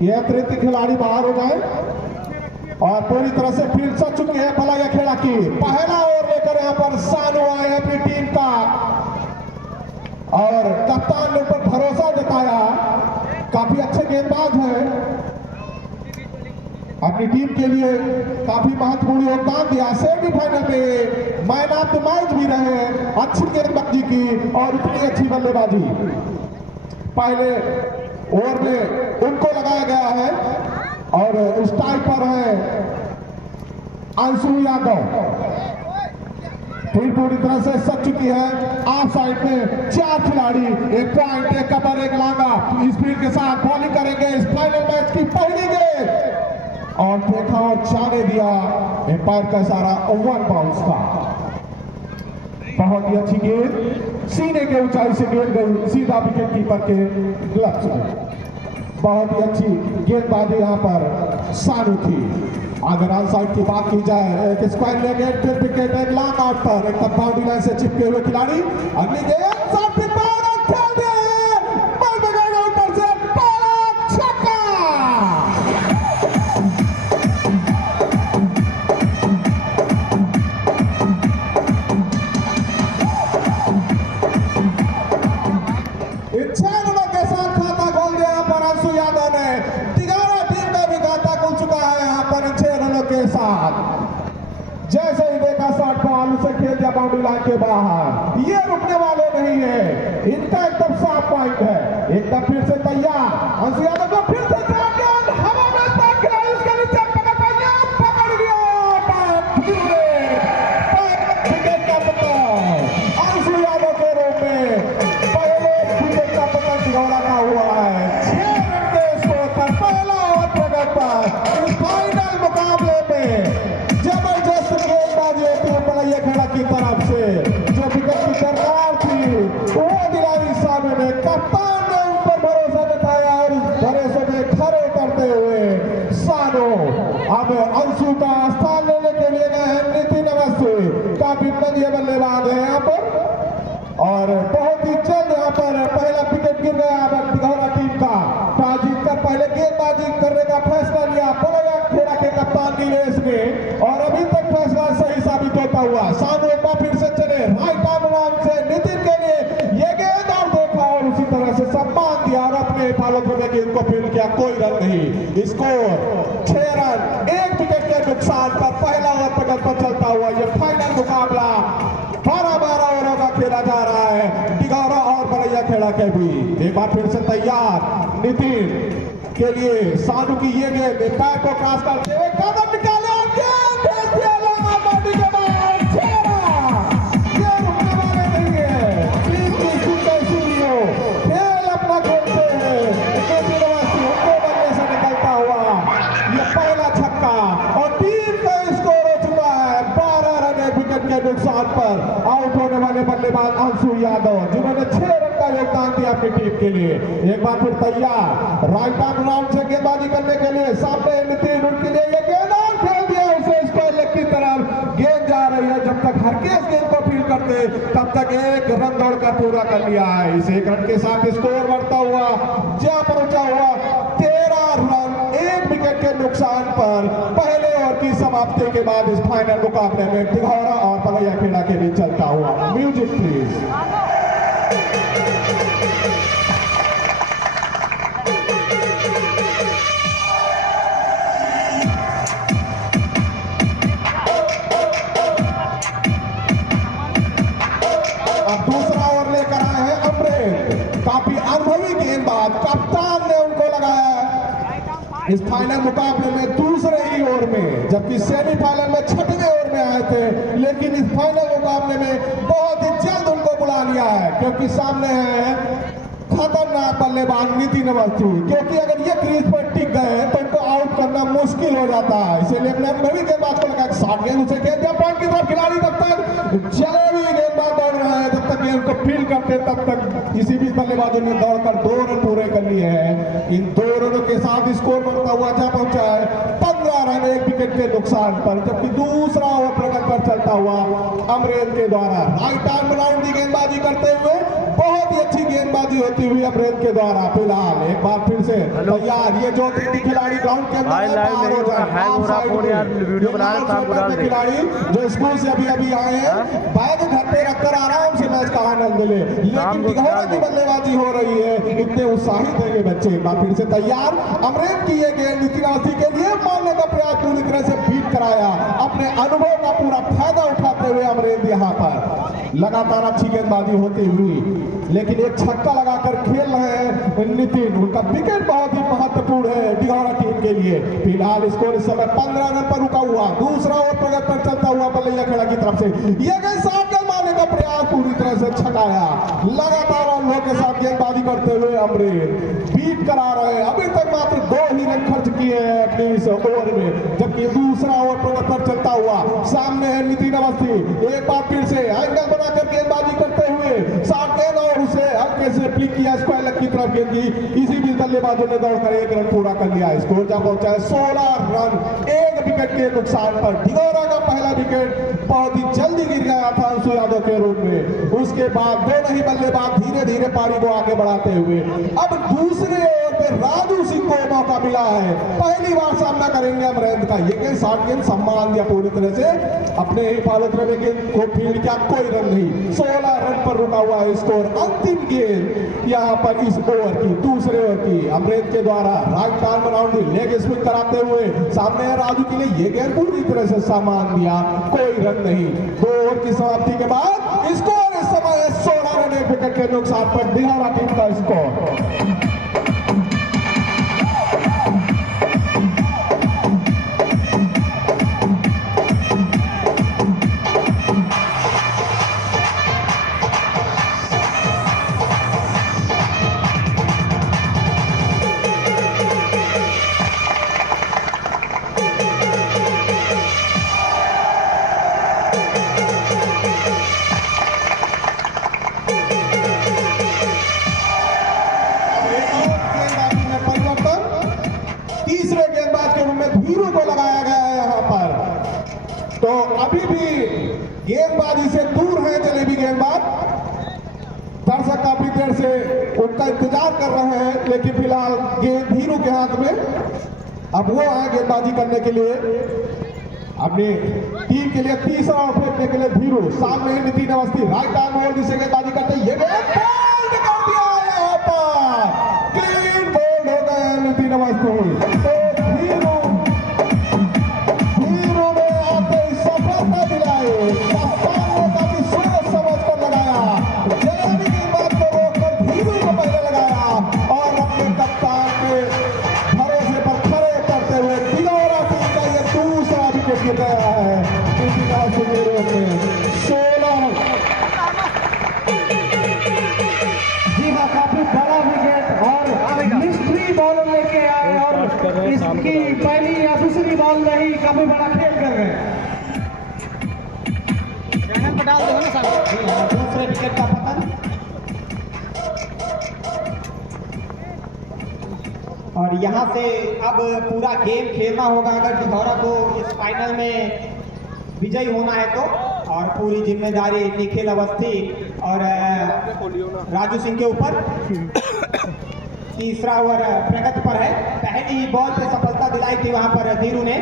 ये अतिरिक्त खिलाड़ी बाहर हो जाए और पूरी तरह से फील्ड सज चुकी है भला यह खेला की पहला ओवर लेकर यहाँ पर सानू आए अपनी टीम का और कप्तान ने ऊपर भरोसा जताया। काफी अच्छे गेंदबाज हैं, अपनी टीम के लिए काफी महत्वपूर्ण योगदान दिया। सेमीफाइनल में मैन ऑफ द मैच भी रहे, अच्छी गेंदबाजी की और इतनी अच्छी बल्लेबाजी। पहले ओवर में उनको लगाया गया है और स्ट्राइक पर है अंशु यादव। फील्ड पूरी तरह से सज चुकी है। ऑफ साइड में 4 खिलाड़ी, एक पॉइंट, एक कवर, एक लांगा स्पीड के साथ बॉलिंग करेंगे इस फाइनल मैच की पहली गेंद और देखा और जाने दिया एम्पायर का इशारा 1 बाउंस का। बहुत ही अच्छी गेंद, सीने के ऊंचाई से गेंद गई सीधा विकेट कीपर के ग्लव्स में। बहुत ही अच्छी गेंदबाजी यहाँ पर सानू थी। अगर ऑन साइड की बात की जाए एक स्क्वायर लेग फिर विकेट एक लॉन्ग आउट पर एक बाउंड्री लाइन से चिपके हुए खिलाड़ी अगली गेंद ऊपर से छक्का। के साथ खाता खोल दिया यहाँ पर अंशु यादव ने। तिगारा टीम का भी खाता खुल चुका है यहाँ पर 6 रनों के साथ। जैसे ही देखा शॉर्ट बॉल उसे खेल दिया बाउंड्री लाइन के बाहर। ये रुकने वाले नहीं है, इनका एकदम साफ पॉइंट है। एकदम फिर से तैयार अंशु यादव को फिर से हवा में उसके नीचे पकड़ लिया विकेट का पकड़ अंशु यादव के रूप में पहले विकेट का पकड़ तिगौरा का हुआ है। 6 रन के स्कोर पर पहला ओवर प्रगट पर इस फाइनल मुकाबले में जबरदस्त गेंदबाजी होती है बलैया खेड़ा की तरफ से। जो विकेट की दरकार थी वो दिलाई सानू ने। कप्तान ने उन पर भरोसा जताया और इस भरोसे में खरे उतरते हुए सानू अब अंशु का स्थान लेने के लिए गए हैं। नितिन अवस्थी काफी बढ़िया बल्लेबाज है यहाँ पर और बहुत ही जल्द यहाँ पर पहला विकेट गिर गया तिगौरा टीम का। टॉस जीतकर पहले गेंदबाजी करने का फैसला लिया बलैया खेड़ा के कप्तान नीलेश ने और अभी तक फैसला सही साबित होता हुआ। सानू एक बार फिर से चले राइट आर्म से नितिन के लिए ये गेंद और देखा और उसी तरह से सम्मान दिया और अपने फॉलोथ्रू में गेंद को फील्ड किया। कोई रन नहीं, स्कोर 6 रन 1 विकेट के नुकसान पर पहला ओवर प्रगत पर चलता हुआ ये फाइनल मुकाबला 12-12 ओवरों का खेला जा रहा है तिगौरा और बलैया खेड़ा के भी। एक बार फिर से तैयार नितिन के लिए सानू की ये गेंद पैर को क्रॉस करते हुए कदम निकाले और गेंद भेज दिया लंबा बॉडी के बाद 6 रन। ये रुकने वाले नहीं है। टीम की सुपरस्टार खेल अपना खेलते हैं उनको बनने से निकलता हुआ ये पहला छक्का और टीम का स्कोर हो चुका है 12 रन 1 विकेट के नुकसान पर। आउट होने वाले बल्लेबाज अंशु यादव जिन्होंने 6 रन का योगदान दिया अपनी टीम के लिए। एक बार फिर तैयार राइट आर्म राउंड से गेंदबाजी करने के लिए सामने नितिन उनके लिए ये गेंद और खेल दिया उसे स्क्वायर लेग की तरफ। गेंद जा रही है, जब तक हरकेश गेंद को फील्ड करते तब तक 1 रन दौड़कर पूरा कर लिया है। इस 1 रन के साथ स्कोर बढ़ता हुआ जहां पहुंचा हुआ 13 रन 1 विकेट के नुकसान पर पहले ओवर की समाप्ति के बाद इस फाइनल मुकाबले में तिगौरा और बलैया खेड़ा के बीच चलता हुआ। Music please. अब दूसरा ओवर लेकर आए हैं अमरेंद्र, काफी अनुभवी गेंदबाज। कप्तान ने उनको लगाया इस फाइनल मुकाबले में दूसरे ही ओवर में, जबकि सेमीफाइनल में 6वें ओवर में आए थे। लेकिन इस फाइनल मुकाबले में बहुत ही जल्द उनको बुला लिया है क्योंकि सामने है खतरनाक बल्लेबाज नितिन अवस्थी। क्योंकि अगर ये क्रीज पर टिक गए तो इनको आउट करना मुश्किल हो जाता है। इसीलिए अपने अनुभवी गेंदबाज को लगा 60 गेंद उसे खेल दिया पॉइंट की तरफ। खिलाड़ी तब तक चले भी गेंदबाज दौड़ रहा है, जब तक गेंद को फील्ड करते तब तक किसी भी बल्लेबाजों ने दौड़कर 2 रन पूरे कर लिए हैं। इन 2 रनों के साथ स्कोर बढ़ता हुआ जहां पहुंचा है 15 रन 1 विकेट के नुकसान पर। जबकि दूसरा ओवर प्रगत पर चलता हुआ अमरेंद्र के द्वारा राइट आर्म राउंड की गेंदबाजी करते हुए बहुत ही अच्छी गेंदबाजी होती हुई अमरेंद्र के द्वारा। फिलहाल एक बार फिर से तैयार, ये जो तीन खिलाड़ी ग्राउंड के अंदर बाहर हो जाए, खिलाड़ी जो स्कूल से अभी अभी आए हैं बैग घर पे रखकर आराम से मैच का आनंद ले, लेकिन दिघौरा की बल्लेबाजी हो रही है, इतने उत्साहित है ये बच्चे। एक बार फिर से तैयार, अमरेंद्र की ये गेंद नितिन अवस्थी के लिए मारने का प्रयास पूरी तरह से बीट कराया, अपने अनुभव का पूरा फायदा उठाते हुए अमरेंद्र यहाँ पर लगातार अच्छी गेंदबाजी होती हुई, लेकिन एक छक्का लगाकर खेल रहे हैं नितिन। उनका विकेट बहुत ही महत्वपूर्ण है दिघौरा टीम के लिए। फिलहाल स्कोर इस समय 15 रन पर रुका हुआ, दूसरा ओवर प्रगति पर चलता हुआ बल्लैया खेड़ा की तरफ से ये गेंद साफ गेंद मारने का प्रयास पूरी तरह से छकाया, लगातार लोगों के साथ गेंदबाजी करते हुए अमरेंद्र बीट करा रहे हैं। अभी तक मात्र 2 ही रन खर्च किए हैं अपने इस ओवर में, जबकि दूसरा ओवर प्रगति पर चलता हुआ सामने है नितिन अवस्थी। एक बार फिर से एंगल बनाकर गेंदबाजी करते हुए साफ गेंद और उसे हल्के से फ्लिक किया स्क्वायर लेग की तरफ गेंद की। इसी बीच बल्लेबाजों ने दौड़कर 1 रन पूरा कर लिया। स्कोर जब पहुंचा है 16 रन 1 विकेट के नुकसान पर। दिघौरा का पहला विकेट बहुत ही जल्दी गिर गया था अंशु यादव के रूप में। उसके बाद दोनों ही बल्लेबाज धीरे धीरे पारी को आगे बढ़ाते हुए अब दूसरे ओवर पे राजू सिंह को मौका मिला है, पहली बार सामना करेंगे अमरेंद्र का। ये गेंद शॉर्ट गेंद सम्मान दिया पूरी तरह से अपने हिफाजत में, लेकिन को फील्ड किया, कोई रन नहीं। 16 रन पर रुका हुआ है स्कोर। अंतिम गेंद यहाँ पर इस ओवर की, दूसरे ओवर की अमरेंद्र के द्वारा right arm round leg spin कराते हुए सामने है राजू के लिए ये गेंद पूरी तरह से सामान दिया, कोई रन नहीं। 2 ओवर की समाप्ति के बाद स्कोर इस समय 16 रन 1 विकेट के नुकसान पर दिघौरा टीम का स्कोर। तो अभी भी गेंदबाजी से दूर है जलेबी गेंदबाज, दर्शक काफी देर से उनका इंतजार कर रहे हैं, लेकिन फिलहाल गेंद धीरू के हाथ में। अब वो आए गेंदबाजी करने के लिए अपनी टीम के लिए तीसरा ओवर फेंकने के लिए। धीरू सामने Nitin Awasthi right arm over जिसे गेंदबाजी करते हैं, ये गेंद बोल्ड कर दिया यहाँ पर, क्लीन बोल्ड हो गए नितिन अवस्थी। इसकी पहली या दूसरी बॉल नहीं, काफी बड़ा खेल कर रहे हैं। दूसरे विकेट का पतन और यहाँ से अब पूरा गेम खेलना होगा अगर दिघौरा को इस फाइनल में विजयी होना है तो। और पूरी जिम्मेदारी निखिल अवस्थी और राजू सिंह के ऊपर। तीसरा ओवर प्रगति पर है, पहली बॉल पे सफलता दिलाई थी वहां पर धीरू ने।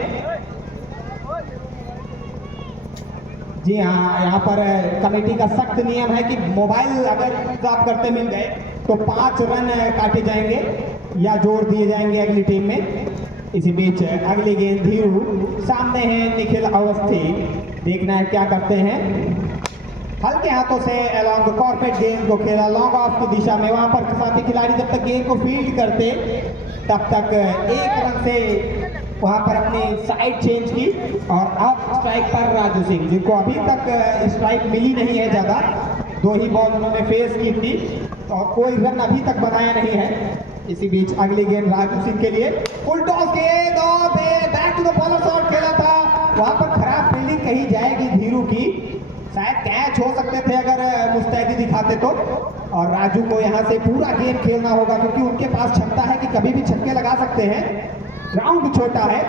जी हाँ, यहाँ पर कमेटी का सख्त नियम है कि मोबाइल अगर ड्रॉप करते मिल गए तो 5 रन काटे जाएंगे या जोड़ दिए जाएंगे अगली टीम में। इसी बीच अगली गेंद धीरू, सामने है निखिल अवस्थी, देखना है क्या करते हैं। हल्के हाथों से अलॉन्ग कॉर्पोरेट गेंद को खेला लॉन्ग ऑफ की दिशा में। वहां पर साथी खिलाड़ी जब तक गेंद को फील्ड करते तब तक 1 रन से वहां पर अपनी साइड चेंज की। और अब स्ट्राइक पर राजू सिंह, जिनको अभी तक स्ट्राइक मिली नहीं है ज्यादा, 2 ही बॉल उन्होंने फेस की थी और कोई रन अभी तक बनाया नहीं है। इसी बीच अगली गेंद राजू सिंह के लिए, फुल टॉस गेंद और back to the bowler shot खेला था। वहां पर खराब फील्डिंग कही जाएगी धीरू की, शायद कैच हो सकते थे अगर मुस्तैदी दिखाते तो। और राजू को यहाँ से पूरा गेम खेलना होगा क्योंकि उनके पास क्षमता है कि कभी भी छक्के लगा सकते हैं। ग्राउंड छोटा है,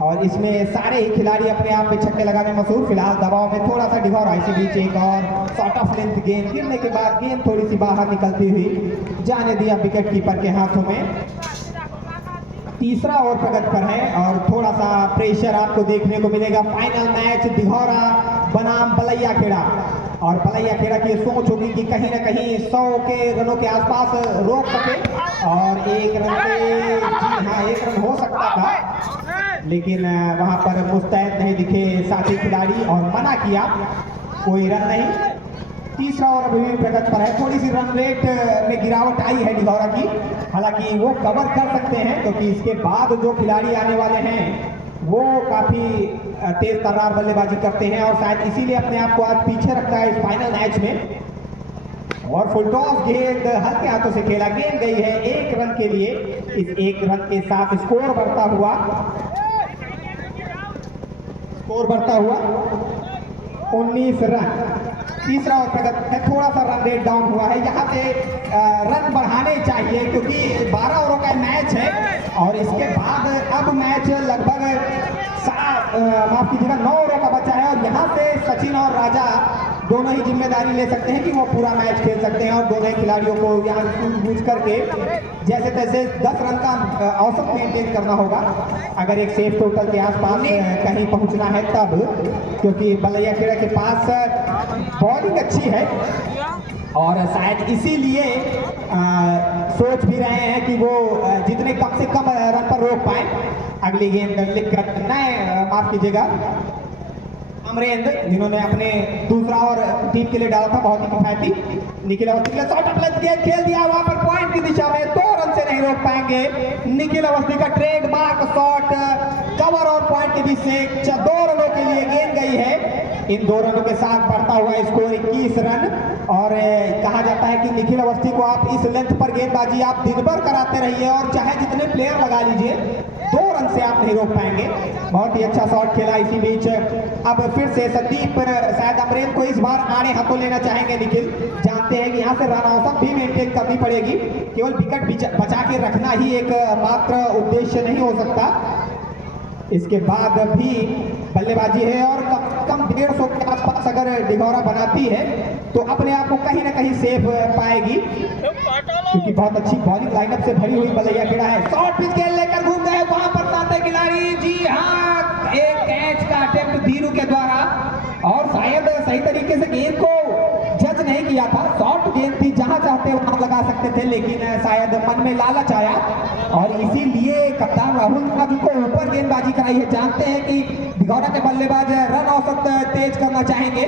और इसमें सारे ही खिलाड़ी अपने आप में छक्के लगाने में मशहूर। फिलहाल दबाव में थोड़ा सा डिघौरा, इसी बीच एक और शॉर्ट ऑफ लेंथ गेंद गिरने के बाद गेंद थोड़ी सी बाहर निकलती हुई जाने दिया विकेट कीपर के हाथों में। तीसरा ओवर प्रगति पर है और थोड़ा सा प्रेशर आपको देखने को मिलेगा। फाइनल मैच दिघौरा बनाम बलैया खेड़ा, और बलैया खेड़ा की सोच होगी कि कहीं ना कहीं 100 के रनों के आसपास रोक सके, और एक रन पे, जी हाँ, एक रन हो सकता था, लेकिन वहां पर मुस्तैद नहीं दिखे साथी खिलाड़ी और मना किया, कोई रन नहीं। तीसरा ओवर अभी भी प्रगति पर है। थोड़ी सी रन रेट में गिरावट आई है डिघौरा की, हालांकि वो कवर कर सकते हैं क्योंकि इसके बाद जो खिलाड़ी आने वाले हैं वो काफी तेज तर्रार बल्लेबाजी करते हैं, और शायद इसीलिए अपने आप को आज पीछे रखता है इस फाइनल मैच में। और फुल टॉस गेंद हल्के हाथों से खेला, गेंद गई है 1 रन के लिए। इस 1 रन के साथ स्कोर बढ़ता हुआ 19 रन। तीसरा ओवर प्रगति है, थोड़ा सा रन रेट डाउन हुआ है। यहाँ से रन बढ़ाने चाहिए क्योंकि 12 ओवरों का मैच है, और इसके बाद अब मैच लगभग 9 ओवरों का बचा है, और यहाँ से सचिन और राजा दोनों ही जिम्मेदारी ले सकते हैं कि वो पूरा मैच खेल सकते हैं, और दोनों ही खिलाड़ियों को यहाँ सूझ करके जैसे तैसे 10 रन का औसत मेंटेन करना होगा अगर एक सेफ टोटल के आसपास कहीं पहुंचना है तब, क्योंकि बलैया खेड़ा के पास बॉलिंग अच्छी है, और शायद इसीलिए सोच भी रहे हैं कि वो जितने कम से कम रन पर रोक पाए। अगली गेंद लिख कर नए, माफ कीजिएगा, अमरेंद्र, जिन्होंने अपने दूसरा और टीम के लिए डाला था, बहुत ही किफायती। निखिल अवस्थी के लिए शॉट अप लेंथ गेंद खेल दिया, वहां पर पॉइंट की दिशा में 2 रन से नहीं रोक पाएंगे। निखिल अवस्थी का ट्रेडमार्क शॉट कवर और पॉइंट के बीच से 2 रनों के लिए गेंद गई है। इन 2 रनों के साथ बढ़ता हुआ स्कोर 21 रन, और कहा जाता है कि निखिल अवस्थी को आप इस लेंथ पर गेंदबाजी आप दिन भर कराते रहिए और चाहे जितने प्लेयर लगा लीजिए, 2 रन से आप नहीं रोक पाएंगे। बहुत ही अच्छा शॉट खेला। इसी बीच अब फिर से संदीप शायद अमरेंद्र को इस बार आड़े हाथों लेना चाहेंगे। निखिल जानते हैं कि यहाँ से रन औसत भी मेंटेन करनी पड़ेगी, केवल विकेट बचा के रखना ही एक मात्र उद्देश्य नहीं हो सकता। इसके बाद भी बल्लेबाजी है, और कम 150 के आसपास अगर डिघौरा बनाती है तो अपने आप को कहीं ना कहीं सेफ पाएगी, क्योंकि बहुत अच्छी बॉलिंग लाइनअप से भरी हुई बलैया खेड़ा है। शॉर्ट पिच खेल लेकर घूम गए वहां पर सातवें खिलाड़ी, जी हाँ, एक कैच का अटेम्प्ट धीरू के द्वारा, और शायद सही तरीके से गेंद को जज नहीं किया था। शॉर्ट गेंद थी, जहां चाहते वहां लगा सकते थे, लेकिन शायद मन में लालच आया और इसीलिए कप्तान राहुल द्रविड़ को ऊपर गेंदबाजी कराई है। जानते हैं कि डिघौरा के बल्लेबाज रन औसत तेज करना चाहेंगे।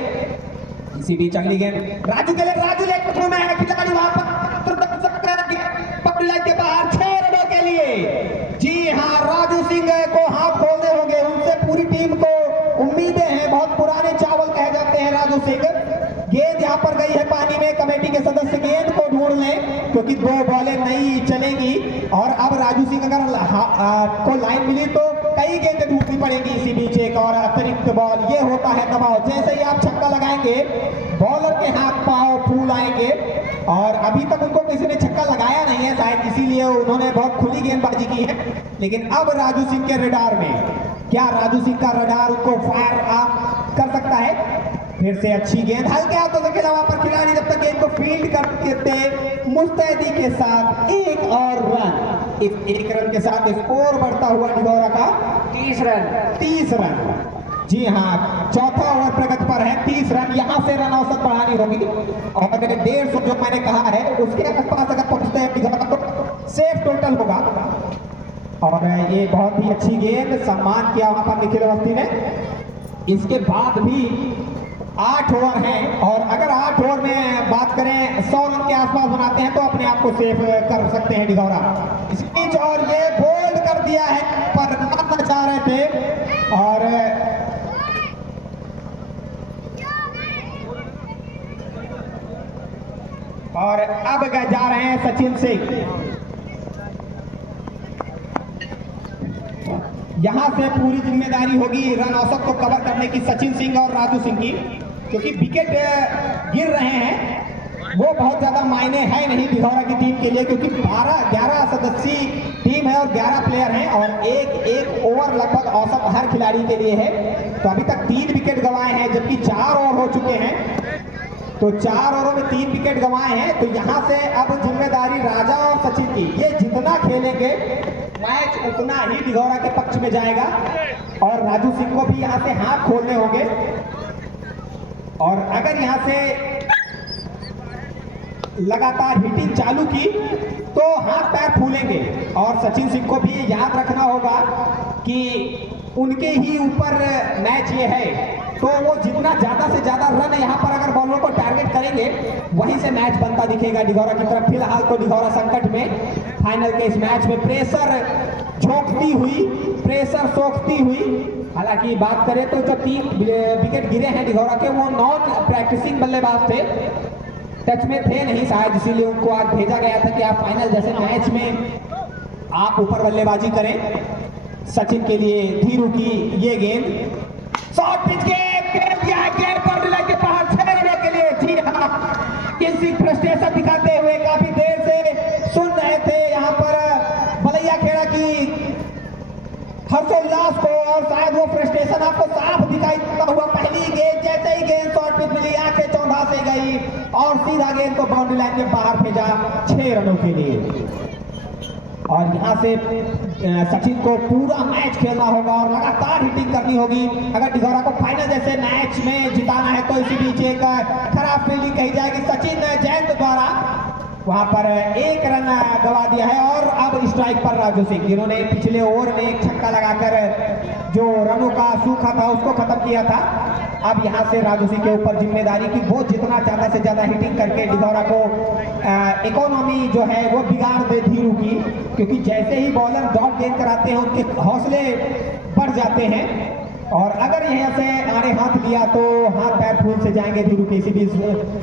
इसी बीच अगली गेंद राजू के लिए, राजू लेग में है खिलाड़ी, वहां पर के बाहर 6 रनों के लिए। जी हाँ, राजू सिंह को हाथ खोलने होंगे, उनसे पूरी टीम को उम्मीदें हैं। बहुत पुराने चावल कहे जाते हैं राजू सिंह। गेंद यहाँ पर गई है पानी में, कमेटी के सदस्य गेंद को ढूंढ लें क्योंकि 2 बॉलें नहीं चलेंगी, और अब राजू सिंह अगर को लाइन मिली तो कई गेंदें ढूंढनी पड़ेगी। इसी बीच एक और अतिरिक्त बॉल, ये होता है दबाव। जैसे ही आप छक्का लगाएंगे बॉलर के हाथ पांव फूल आएंगे, और अभी तक उनको किसी ने छक्का लगाया नहीं है, शायद इसीलिए उन्होंने बहुत खुली गेंदबाजी की है। लेकिन अब राजू सिंह के रडार में, क्या राजू सिंह का रडार उनको फायर आप कर सकता है? फिर से अच्छी गेंद हल्के हाथों से खेला, वहां पर खिलाड़ी जब तक गेंद को फील्ड करते थे मुस्तैदी के साथ 1 और रन। इस 1 रन के साथ स्कोर बढ़ता हुआ डिघौरा का 30 रन। जी हाँ, चौथा ओवर प्रगति पर है, 30 रन। यहाँ से रन औसत बढ़ानी होगी, और 150 जो मैंने कहा है उसके आसपास अगर पहुंचते हैं डिघौरा तो सेफ टोटल होगा। और ये बहुत ही अच्छी गेंद, सम्मान किया वहां पर निखिल अवस्थी ने। इसके बाद भी 8 ओवर हैं, और अगर 8 ओवर में बात करें 100 रन के आसपास बनाते हैं तो अपने आप को सेफ कर सकते हैं डिघौरा। इस बीच और ये बोल्ड कर दिया है, पर मारना चाह रहे थे, और अब जा रहे हैं सचिन सिंह। यहां से पूरी जिम्मेदारी होगी रन औसत को कवर करने की सचिन सिंह और राजू सिंह की, क्योंकि विकेट गिर रहे हैं वो बहुत ज्यादा मायने है नहीं डिघौरा की टीम के लिए, क्योंकि 11 सदस्यीय टीम है और 11 प्लेयर हैं, और एक ओवर लगभग औसत हर खिलाड़ी के लिए है। तो अभी तक 3 विकेट गंवाए हैं, जबकि 4 ओवर हो चुके हैं। तो 4 ओवरों में 3 विकेट गंवाए हैं। तो यहाँ से अब जिम्मेदारी राजा और सचिन की। ये जितना खेलेंगे मैच उतना ही दिघौरा के पक्ष में जाएगा और राजू सिंह को भी यहाँ से हाथ खोलने होंगे। और अगर यहाँ से लगातार हिटिंग चालू की तो हाथ पैर फूलेंगे। और सचिन सिंह को भी याद रखना होगा कि उनके ही ऊपर मैच ये है, तो वो जितना ज्यादा से ज्यादा रन यहाँ पर अगर बॉलर को टारगेट करेंगे वहीं से मैच बनता दिखेगा दिघौरा की तरफ। फिलहाल तो दिघौरा संकट में, फाइनल के इस मैच में प्रेशर झोंकती हुई, प्रेशर सोखती हुई। हालांकि बात करें तो जो 3 विकेट गिरे हैं दिघौरा के, वो नॉन प्रैक्टिसिंग बल्लेबाज थे, टच में थे नहीं शायद, इसीलिए उनको आज भेजा गया था कि आप फाइनल जैसे मैच में आप ऊपर बल्लेबाजी करें। सचिन के लिए धीरू की ये गेंद, शॉर्ट पिच गेंद पर मिला के बाहर 6 रनों के लिए। जी हाँ, किसी फ्रस्ट्रेशन दिखाते हुए काफी देर से सुन रहे थे यहाँ पर बलैया खेड़ा की हर्षोल्लास को, और शायद वो फ्रस्ट्रेशन आपको साफ दिखाई देता हुआ। पहली गेंद जैसे ही गेंद शॉर्ट पिच मिली, आंखें चौंधा से गई और सीधा गेंद को बाउंड्री लाइन के बाहर भेजा 6 रनों के लिए। और यहाँ से सचिन को पूरा मैच खेलना होगा और लगातार हिटिंग करनी होगी अगर दिघौरा को फाइनल जैसे मैच में जिताना है। तो इसी बीच एक खराब फील्डिंग कही जाएगी सचिन जयंत द्वारा, वहां पर 1 रन गवा दिया है। और अब स्ट्राइक पर राजू सिंह, जिन्होंने पिछले ओवर में एक छक्का लगाकर जो रनों का सूखा था उसको खत्म किया था। अब यहां से राजू सिंह के ऊपर जिम्मेदारी की वो जितना ज्यादा से ज्यादा हिटिंग करके दिघौरा को इकोनॉमी जो है वो बिगाड़ दे धीरू की, क्योंकि जैसे ही बॉलर डॉट गेंद कराते हैं उनके हौसले बढ़ जाते हैं। और अगर यहाँ से आड़े हाथ लिया तो हाथ पैर फूल से जाएंगे धीरू के। इसी बीच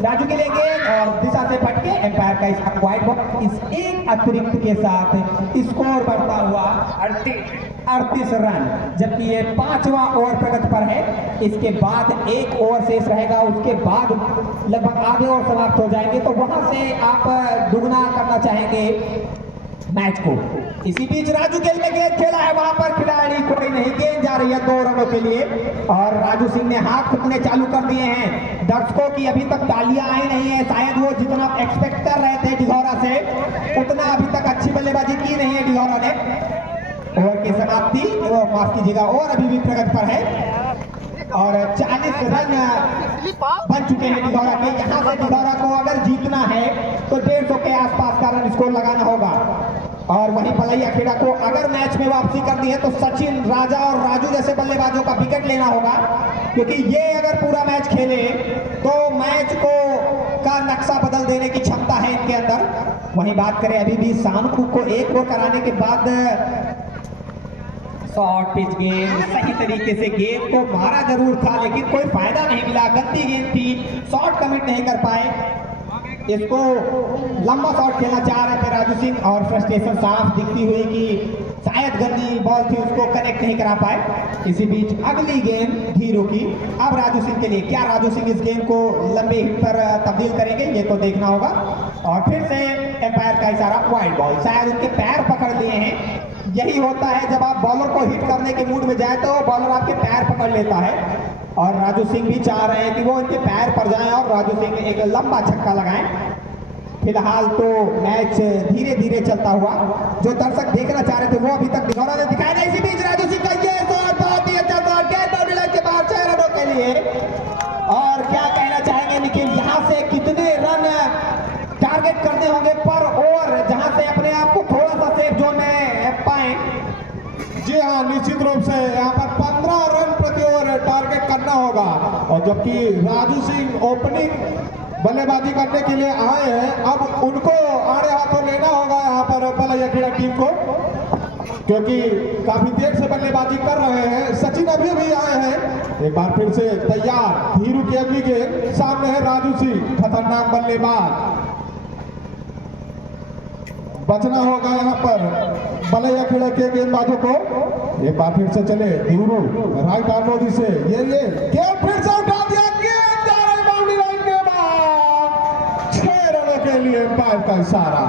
राजू के लिए गेंद और दिशा से पटके एम्पायर का इस वाइड बॉल, इस एक अतिरिक्त के साथ स्कोर बढ़ता हुआ 38 रन, जबकि ये 5वां ओवर प्रगति पर है। इसके बाद 1 ओवर शेष रहेगा, उसके बाद लगभग आधे ओवर समाप्त हो जाएंगे। तो वहां से आप दुगना करना चाहेंगे मैच को। इसी बीच राजू के लिए गेंद खेला है, वहां पर खिलाड़ी कोई नहीं, गेंद जा रही है 2 रनों के लिए। और राजू सिंह ने हाथ फूकने चालू कर दिए हैं। दर्शकों की अभी तक तालियां आई नहीं है, शायद वो जितना एक्सपेक्ट कर रहे थे दिघौरा से उतना अभी तक अच्छी बल्लेबाजी की नहीं है दिघौरा ने। ओवर की समाप्ति, माफ कीजिएगा, ओवर अभी भी प्रगति पर है और 40 रन बन चुके हैं दिघौरा के। यहाँ से दिघौरा को अगर जीतना है तो 150 के आसपास का रन स्कोर लगाना होगा। और वहीं बलैया खेड़ा को अगर मैच में वापसी करनी है तो सचिन, राजा और राजू जैसे बल्लेबाजों का विकेट लेना होगा, क्योंकि ये अगर पूरा मैच खेले तो मैच को का नक्शा बदल देने की क्षमता है इनके अंदर। वहीं बात करें अभी भी सानू को 1 ओवर कराने के बाद शॉर्ट पिच गेंद, सही तरीके से गेंद को मारा जरूर था लेकिन कोई फायदा नहीं मिला, गंदी गेंद थी, शॉट कमिट नहीं कर पाए। इसको लंबा शॉट खेलना चाह रहे थे राजू सिंह और फ्रस्ट्रेशन साफ दिखती हुई कि शायद गंदी बॉल थी, उसको कनेक्ट नहीं करा पाए। इसी बीच अगली गेंद धीरू की, अब राजू सिंह के लिए, क्या राजू सिंह इस गेंद को लंबे हिट पर तब्दील करेंगे ये तो देखना होगा। और फिर से एम्पायर का इशारा, वाइड बॉल, शायद उनके पैर पकड़ लिए हैं। यही होता है जब आप बॉलर को हिट करने के मूड में जाए तो बॉलर आपके पैर पकड़ लेता है। और राजू सिंह भी चाह रहे हैं कि वो इनके पैर पर जाएं और राजू सिंह एक लंबा छक्का लगाएं। फिलहाल तो मैच धीरे धीरे चलता हुआ, जो दर्शक देखना चाह रहे थे वो अभी तक दिघौरा ने दिखाया नहीं। इसी बीच राजू सिंह का ये शॉट बहुत ही अच्छा शॉट, बाउंड्री लाइन के बाहर 6 रनों के लिए। और क्या कहना चाहेंगे निखिल, यहाँ से कितने रन टारगेट करने होंगे पर ओवर, जहां से अपने आप को थोड़ा सा सेफ जोन में पाए? जी हाँ, निश्चित रूप से यहाँ पर 15 रन प्रति ओवर टारगेट करना होगा। और जबकि राजू सिंह ओपनिंग बल्लेबाजी करने के लिए आए हैं, अब उनको आड़े हाथों लेना होगा यहाँ पर बलैया खेड़ा टीम को, क्योंकि काफी देर से बल्लेबाजी कर रहे हैं। सचिन अभी भी आए हैं, एक बार फिर से तैयार। धीरू की अगली गेंद, सामने है राजू सिंह, खतरनाक बल्लेबाज, बचना होगा यहाँ पर बलैया खेड़ा के गेंदबाजों को। एक बार फिर से चले धीरू, राइट आर्म मोदी से, ये गेंद फिर से उठा दिया, गेंद जा रही बाउंड्री लाइन के बाद, 6 रनों के लिए एम्पायर का इशारा।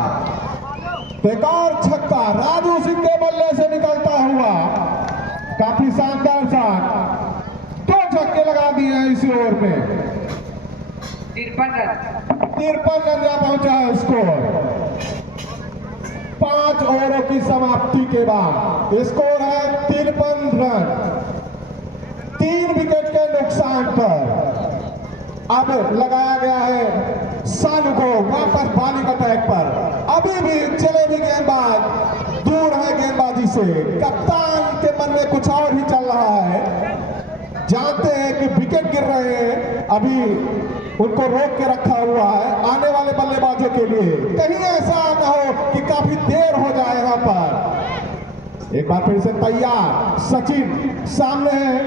बेकार छक्का राजू सिंह के बल्ले से निकलता हुआ काफी शानदार शॉट, 2 छक्के लगा दिए हैं इसी ओवर में। 53 रन जा पहुंचा है स्कोर 5 ओवरों की समाप्ति के बाद। स्कोर है 53 रन, 3 विकेट के नुकसान पर। अब लगाया गया है सानू को वापस बॉलिंग अटैक पर। अभी भी चले भी गेंदबाज दूर है गेंदबाजी से। कप्तान के मन में कुछ और ही चल रहा है, जानते हैं कि विकेट गिर रहे हैं, अभी उनको रोक के रखा हुआ है आने वाले बल्लेबाजों के लिए, कहीं ऐसा न हो कि काफी देर हो जाए यहाँ पर। एक बार फिर से तैयार सचिन, सामने है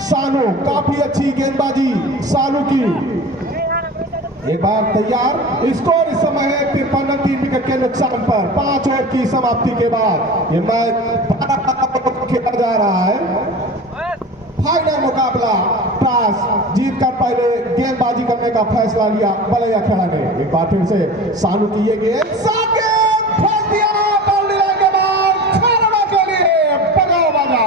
सानू, काफी अच्छी गेंदबाजी सानू की। एक बार तैयार, स्कोर इस समय है 53 रन, 3 विकेट के नुकसान पर। 5 ओवर की समाप्ति के बाद ये मैच खेला जा रहा है। फाइनल मुकाबला टॉस जीतकर पहले गेंदबाजी करने का फैसला लिया बलैया खेड़ा ने। एक बार फिर से सानू की ये गेंद फेंक दिया बाउंड्री लाइन के बाद 6 रनों के लिए बगाओ बाजा।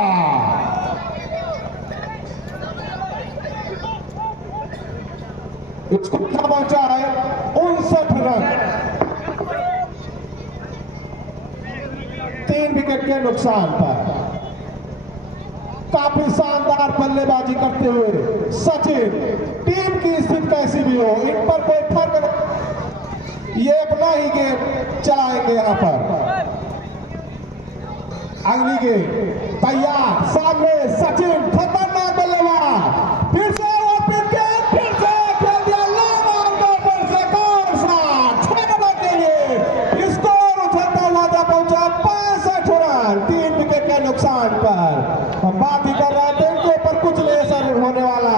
उसको क्या पहुंचा है 59 रन, 3 विकेट के नुकसान पर। काफी शानदार बल्लेबाजी करते हुए सचिन, टीम की स्थिति कैसी भी हो इन पर कोई फर्क नहीं, ये अपना ही गेम चलाएंगे यहाँ पर। अगली गेम तैयार, सामने सचिन, खतरनाक बल्लेबाज, फिर से वो फिर से खेल दिया लॉन्ग ऑन द पर से कौन सा 6 रनों के लिए स्कोर उछलता हुआ जा पहुंचा 65 रन, 3 विकेट के नुकसान पर। हम बात ही कर रहे थे इनके ऊपर कुछ नहीं असर होने वाला,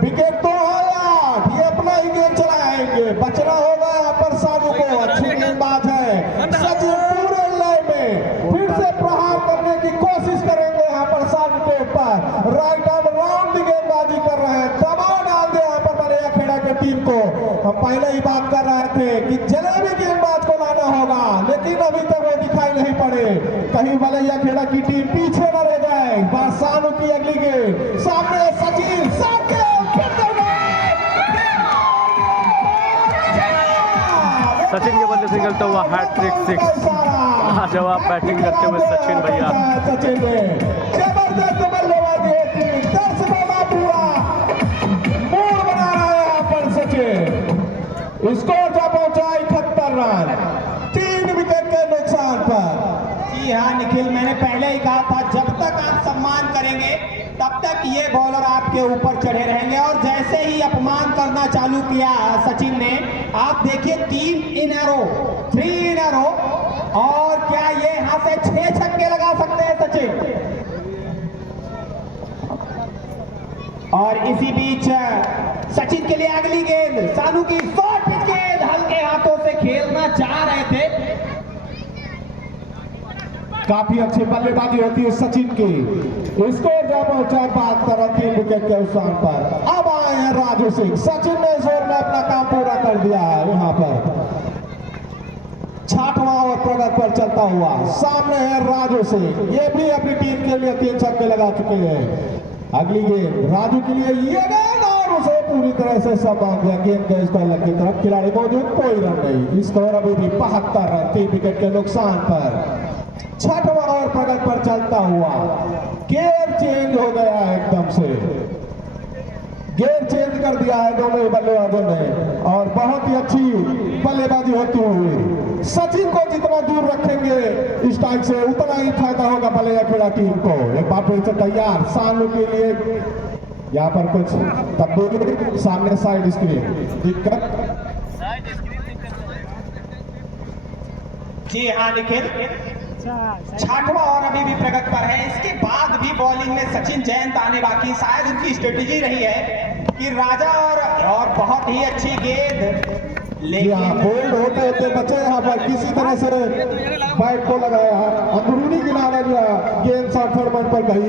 विकेट तो है यार, ये अपना ही गेम चलाएंगे। बचना होगा यहाँ पर सानू को, अच्छी गेंदबाज है सचिन, पूरे लय में फिर से प्रहार करने की कोशिश करेंगे यहाँ पर सानू के ऊपर। राइट आर्म राउंड की गेंदबाजी कर रहे हैं, दबाव डाल दे यहाँ पर बलैया खेड़ा के टीम को। हम पहले ही बात कर रहे थे कि जलेबी गेंदबाज को लाना होगा, लेकिन अभी तक वो दिखाई नहीं पड़े। कहीं बलैया खेड़ा की टीम पीछे न रह जाए। बात सानू की अगली गेंद, सामने सचिन, सामने सचिन के बल्ले से निकलता हुआ हैट्रिक 6। जवाब बैटिंग करते हुए सचिन भैया। सचिन ने जबरदस्त बल्लेबाजी होती, दर्शकों का पूरा मूड बना रहा है यहाँ पर सचिन। स्कोर जा पहुंचा 71 रन, 3 विकेट के नुकसान पर। जी हाँ निखिल, मैंने पहले ही कहा था जब तक आप सम्मान करेंगे तब तक ये बॉलर आपके ऊपर चढ़े रहेंगे, और जैसे ही अपमान करना चालू किया सचिन ने, आप देखिए 3 इन अ रो, 3 इन अ रो, और क्या ये यहां से 6 छक्के लगा सकते हैं सचिन। और इसी बीच सचिन के लिए अगली गेंद, सानू की शॉर्ट पिच गेंद, हल्के हाथों से खेलना चाह रहे थे। काफी अच्छी बल्लेबाजी होती है सचिन की। स्कोर जा पहुंचा 72 रन, 3 विकेट के नुकसान पर। अब आए हैं राजू सिंह, सचिन ने इस ओवर में अपना काम पूरा कर दिया है यहाँ पर। 6वां ओवर प्रगति पर चलता हुआ, सामने है राजू सिंह, ये भी अपनी टीम के लिए 3 छक्के लगा चुके हैं। अगली गेंद राजू के लिए, ये गेंद और उसे पूरी तरह से संभाल दिया। गेंद के स्कॉलर की तरफ खिलाड़ी मौजूद, कोई रन नहीं। स्कोर अभी भी 72 रन, 3 विकेट के नुकसान पर। 6वां ओवर प्रगति पर चलता हुआ, गेयर चेंज हो गया है एकदम से, गेयर चेंज कर दिया है दोनों ही बल्लेबाजों ने, और बहुत ही अच्छी बल्लेबाजी होती हुई। सचिन को जितना दूर रखेंगे स्ट्राइक से उतना ही फायदा होगा बलैया खेड़ा टीम को। एक बार फिर से तैयार, सानू के लिए यहाँ पर कुछ तब्दीली, सामने साइड स्क्रीन दिक्कत। जी हाँ निखिल, 6वां ओवर अभी भी प्रगति पर है। इसके बाद भी बॉलिंग में सचिन जयंत आने बाकी, शायद उनकी स्ट्रेटेजी रही है कि राजा और बहुत ही अच्छी गेंद, लेकिन बोल्ड होते होते बचे यहाँ पर किसी तरह से बैट को लगाया, अंदरूनी किनारा लिया, गेंद शॉर्ट फॉर्मेट पर गई,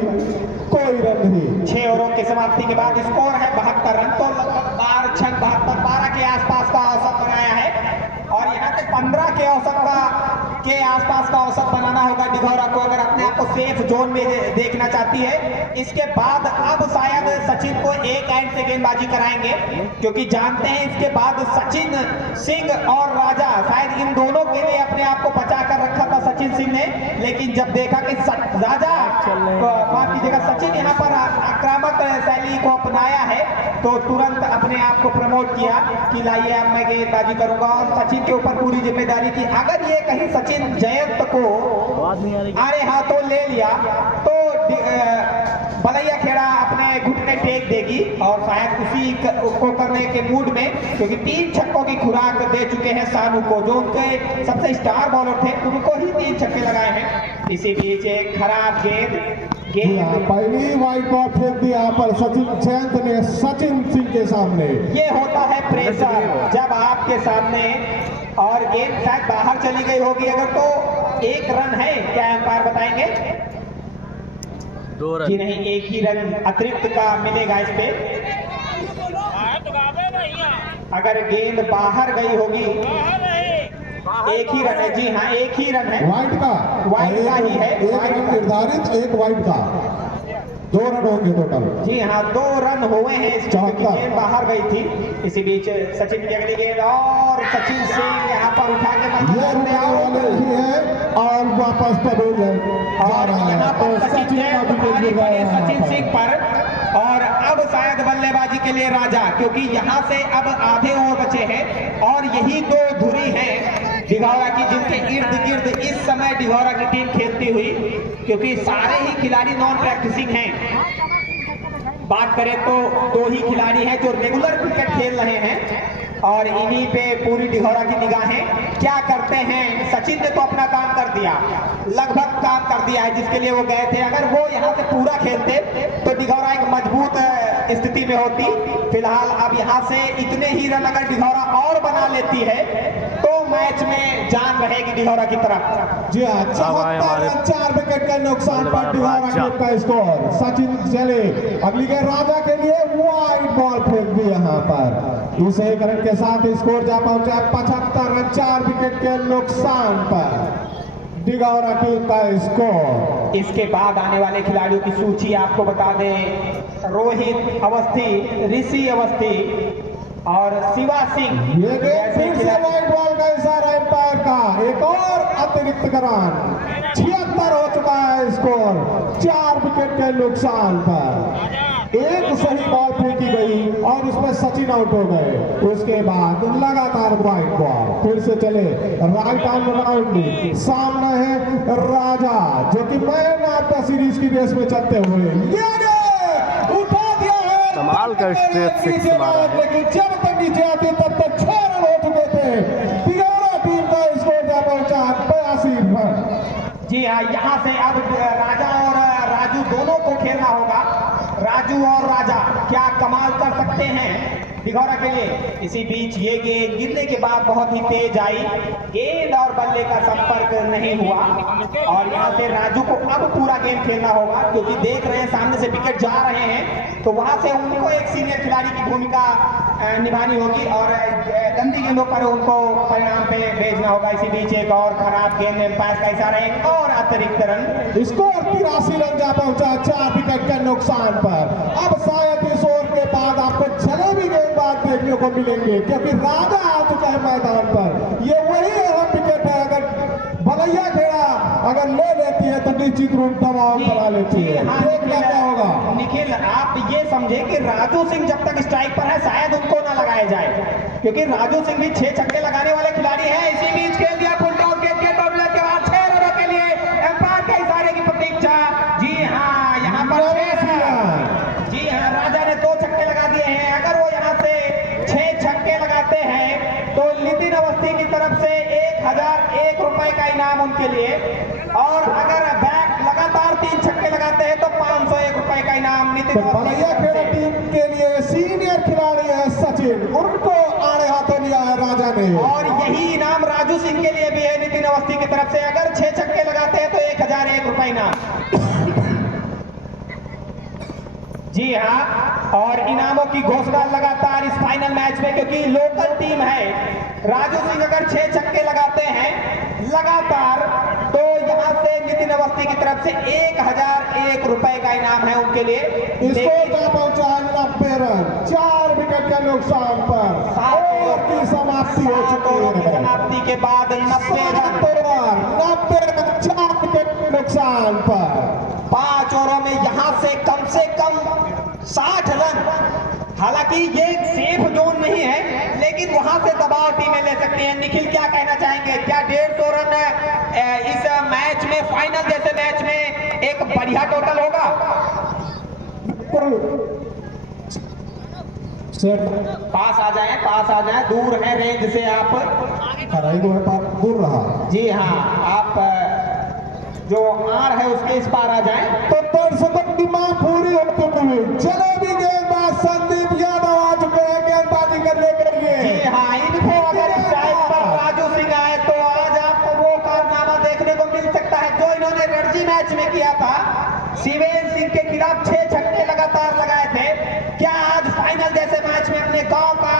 कोई रन नहीं। 6 ओवरों की समाप्ति के बाद स्कोर है 72 रन, तो लगभग 12 के आसपास का औसत बनाया है, और यहाँ पे 15 के औसत का के आसपास का औसत बनाना होगा डिघौरा को, अगर अपने आप को सेफ जोन में देखना चाहती है। इसके बाद अब शायद सचिन को एक एंड से गेंदबाजी कराएंगे, क्योंकि जानते हैं इसके बाद सचिन सिंह और राजा शायद इन दोनों के लिए अपने आप को बचा कर रखा था सचिन सिंह ने, लेकिन जब देखा कि राजा माफ कीजिएगा सचिन यहाँ पर आक्रामक शैली को अपनाया है, तो तुरंत अपने आप को प्रमोट किया कि लाइए अब मैं गेंदबाजी करूंगा, और सचिन के ऊपर पूरी जिम्मेदारी थी। अगर ये कहीं सचिन जयंत को आड़े हाथों ले लिया तो बलैया खेड़ा अपने घुटने टेक देगी, और शायद उसी को करने के मूड में, क्योंकि 3 छक्कों की खुराक दे चुके हैं सानू को, जो उनके सबसे स्टार बॉलर थे, उनको ही 3 छक्के लगाए हैं। इसी बीच एक खराब गेंद पहली वाइड बॉल फेंक दी यहाँ पर सचिन जयंत ने सचिन सिंह के सामने। ये होता है प्रेशर जब आपके सामने, और गेंद शायद बाहर चली गई होगी अगर, तो 1 रन है, क्या अंपायर बताएंगे? 2 रन जी नहीं, 1 ही रन अतिरिक्त का मिलेगा इस पे। अगर गेंद बाहर गई होगी, 1 ही रन है। जी हाँ, 1 ही रन है, वाइड का ही है। 1 रन निर्धारित, 1 वाइड का, 2 रन होंगे टोटल। जी हाँ, 2 रन हुए हैं, इस गेंद बाहर गई थी। इसी बीच सचिन की अगली गेंद, और सचिन सिंह यहाँ पर उठा के वाले ही है, और वापस पड़ोल और यहाँ पर सचिन सिंह पर, और अब शायद बल्लेबाजी के लिए राजा, क्योंकि यहाँ से अब आधे ओवर बचे हैं, और यही 2 धुरी हैं डिघौरा की, जिनके इर्द गिर्द इस समय डिघौरा की टीम खेलती हुई, क्योंकि सारे ही खिलाड़ी नॉन प्रैक्टिसिंग हैं। बात करें तो 2 ही खिलाड़ी हैं जो रेगुलर क्रिकेट खेल रहे हैं, और इन्हीं पे पूरी डिघौरा की निगाहें। क्या करते हैं? सचिन ने तो अपना काम कर दिया, लगभग काम कर दिया है जिसके लिए वो गए थे। अगर वो यहाँ से पूरा खेलते तो डिघौरा एक मजबूत स्थिति में होती। फिलहाल अब यहाँ से इतने ही रन अगर डिघौरा और बना लेती है तो मैच में जान रहेगी डिघौरा की तरफ। जी हाँ, 74 रन 4 विकेट के नुकसान पर डिघौरा टीम का स्कोर। सचिन चले, अगली गेंद राजा के लिए वाइड बॉल फेंक दी यहाँ पर। इस 1 रन के साथ स्कोर जा पहुंचा 75 रन 4 विकेट के नुकसान पर डिघौरा टीम का स्कोर। इसके बाद आने वाले खिलाड़ियों की सूची आपको बता दें, रोहित अवस्थी, ऋषि अवस्थी और शिवा सिंह। ये गेंद फिर से वाइड बॉल का इशारा एम्पायर का, एक और अतिरिक्त रन। 76 हो चुका है स्कोर 4 विकेट के नुकसान पर। एक सही बॉल फेंकी गई और उसमें सचिन आउट हो गए। उसके बाद लगातार वाइड बॉल फिर से चले, राइट आर्म राउंड, सामने है राजा जो कि मैन ऑफ द सीरीज की रेस में चलते हुए उठा दिया है। कमाल का स्ट्रेट 6 मारा है, लेकिन जब तक नीचे आती तब तक 6 रन हो चुके थे। डिघौरा टीम का स्कोर जा पहुंचा 82 रन। जी हाँ, यहाँ से अब राजा और राजू दोनों को खेलना होगा। राजू और राजा क्या कमाल कर सकते हैं डिघौरा के लिए। इसी बीच ये गेंद गिरने के बाद बहुत ही तेज आई, गेंद और बल्ले का संपर्क नहीं हुआ, और यहाँ से राजू को अब पूरा गेंद खेलना होगा, क्योंकि देख रहे हैं सामने से विकेट जा रहे हैं, तो वहां से उनको एक सीनियर खिलाड़ी की भूमिका निभानी होगी, और गंदी गेंदों पर उनको परिणाम पे भेजना होगा। इसी बीच एक और खराब गेंद, एम्पायर का इशारा, एक और अतिरिक्त रन। स्कोर 83 रन जा पहुंचा 4 विकेट के नुकसान पर। अब शायद इस ओवर के बाद आपको जलेबी गेंदबाज देखने को मिलेंगे, क्योंकि राजा आ चुका है मैदान पर। ये वही अहम विकेट है, अगर बलैया खेड़ा अगर ले लेती है तो निश्चित रूप दबाव बना लेती है। देखना क्या होगा। निखिल, आप ये समझे कि राजू सिंह जब तक स्ट्राइक पर है शायद उनको ना लगाया जाए, क्योंकि राजू सिंह भी 6 छक्के लगाने वाले खिलाड़ी हैं। इसी बीच खेल दिया फुल टॉस के डबल के बाद 6 रनों के लिए एम्पायर के इशारे की प्रतीक्षा। जी हाँ, यहाँ पर 6 रन। जी हाँ, राजा ने 2 छक्के लगा दिए हैं। अगर वो यहाँ से 6 छक्के लगाते हैं तो नितिन अवस्थी की तरफ से 1001 रुपए का इनाम उनके लिए, और अगर बैक लगातार 3 छक्के लगाते हैं तो 501 रुपए का इनाम नितिन बलैया खेड़ा टीम के लिए सीनियर खिलाड़ी है सचिन, उनको आड़े हाथों लिया है राजा ने, और यही इनाम राजू सिंह के लिए भी है नितिन अवस्थी की तरफ से। अगर 6 छक्के लगाते हैं तो 1001 रुपए इनाम। जी हाँ, और इनामों की घोषणा लगातार इस फाइनल मैच में, क्योंकि लोकल टीम है। राजू सिंह अगर 6 छक्के लगाते हैं लगातार। तो यहाँ से नितिन अवस्थी की तरफ से 1001 रुपए का इनाम है उनके लिए। स्कोर का पहुंचा 90 रन, 4 विकेट के नुकसान पर ओवर की समाप्ति हो चुकी है। समाप्ति के बाद 90 रन, 90 रन 4 विकेट के नुकसान पर 5 ओवरों में यहाँ से कम 60 रन। हालांकि ये सेफ जोन नहीं है, लेकिन वहां से दबाव टीमें ले सकती हैं। निखिल क्या कहना चाहेंगे? क्या 150 रन इस मैच में, फाइनल जैसे मैच में एक बढ़िया टोटल होगा? पास आ जाएं, दूर है रेंज से आप। दूर रहा। जी हाँ, आप जो आर है उसके इस पार आ जाएं। तो दर्शकों की मां पूरी हो चुकी है। जलेबी गेंदबाज संदीप यादव आ चुके हैं गेंदबाजी करने के लिए। जी हाँ, इनको अगर स्ट्राइक पर राजू सिंह आए तो आज आपको वो कारनामा देखने को मिल सकता है जो इन्होंने रणजी मैच में किया था। शिवेंद्र सिंह के खिलाफ 6 छक्के लगातार लगाए थे। क्या आज फाइनल जैसे मैच में अपने गांव का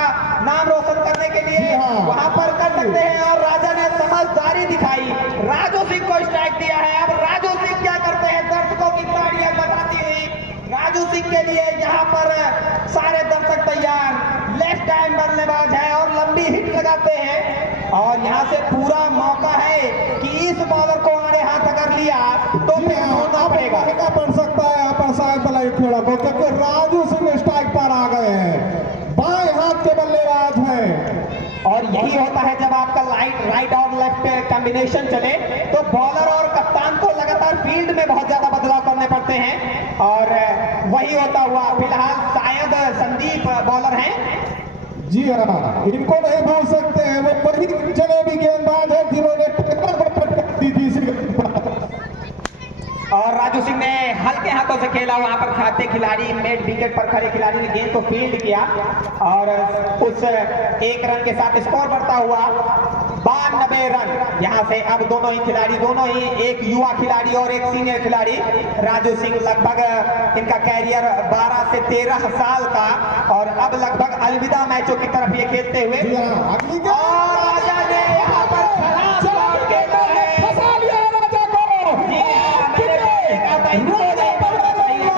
नाम रोशन करने के लिए वहां पर कर सकते हैं? और राजा ने समझदारी दिखाई, राजू सिंह को स्ट्राइक दिया है। अब राजू सिंह क्या करते हैं? दर्शकों की तालियां बजाती हुई राजू सिंह के लिए यहाँ पर सारे दर्शक तैयार। लेफ्ट टाइम बल्लेबाज है और लंबी हिट लगाते हैं, और यहाँ से पूरा मौका है कि इस बॉलर को आड़े हाथ अगर लिया तो फिर ढूंढना पड़ेगा। पड़ सकता है यहाँ पर शायद बलाई खेड़ा को, क्योंकि राजू सिंह स्ट्राइक पर आ गए हैं। बाएं हाथ के बल्लेबाज हैं। और यही होता है जब आपका राइट और लेफ्ट कॉम्बिनेशन चले तो बॉलर और कप्तान को लगातार फील्ड में बहुत ज्यादा बदलाव करने पड़ते हैं, और वही होता हुआ फिलहाल शायद संदीप बॉलर हैं। जी हाँ, इनको नहीं भूल सकते हैं, वो वही जलेबी गेंदबाज है जिन्होंने टक्कर दी थी। और राजू सिंह ने हल्के हाथों से खेला। वहां पर खाते खिलाड़ी, मिड विकेट पर खड़े खिलाड़ी ने गेंद को फील्ड किया, और उस 1 रन के साथ स्कोर बढ़ता हुआ 92 रन। यहां से अब दोनों ही एक युवा खिलाड़ी और एक सीनियर खिलाड़ी। राजू सिंह लगभग इनका कैरियर 12 से 13 साल का, और अब लगभग अलविदा मैचों की तरफ ये खेलते हुए। और राजा ने यहाँ पर फंसा लिया राजा को। जी हाँ, मैंने कहा था इनको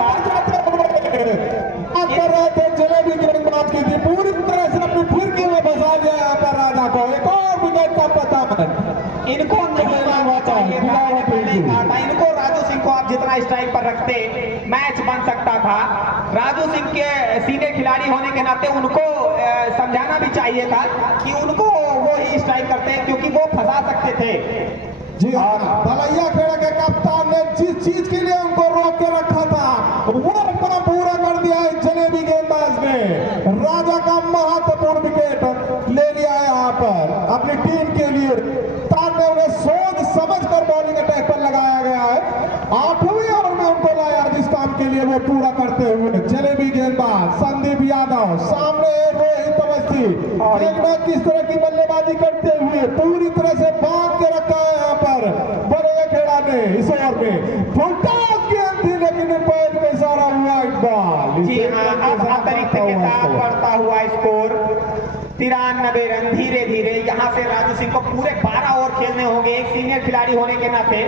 कर रहे थे जलेबी गेंदबाज की थी, पूरी तरह से अपनी फिरकी में फंसा दिया यहाँ पर राजा को। एक और विकेट का पता इनको नहीं मारना चाहिए था। मैंने पहले ही कहा था, इनको राजू सिंह को आप जितना स्ट्राइक पर रखते मैच बन सकता था। राजू सिंह के सीनियर खिलाड़ी होने के नाते उनको समझाना भी चाहिए था कि उनको वो ही स्ट्राइक करते हैं, क्योंकि वो फंसा सकते थे। जी हाँ, बलैया खेड़ा के कप्तान ने जिस चीज के लिए उनको रोक के रखा था वो अपना पूरा कर दिया है जलेबी गेंदबाज ने। राजा का महत्वपूर्ण विकेट ले लिया है यहाँ पर अपनी टीम के लिए। ताकि उन्हें सोच समझ कर बॉलिंग अटैक पर लगाया गया है। 8वीं ओवर में उनको लाया जिस काम के लिए वो पूरा करते हुए। जलेबी गेंदबाज संदीप यादव, सामने रोहित अवस्थी, देखना किस तरह की बल्लेबाजी करते हुए पूरी तरह से बांध के रखा है यहाँ पर बड़े खेड़ा ने। इस ओवर में फुलटॉस गेंद थी, लेकिन पैर पे इशारा हुआ एक बॉल। जी हाँ, अब अतिरिक्त के साथ बढ़ता हुआ स्कोर 93 रन। धीरे धीरे यहाँ से राजू सिंह को पूरे 12 ओवर खेलने होंगे एक सीनियर खिलाड़ी होने के नाते,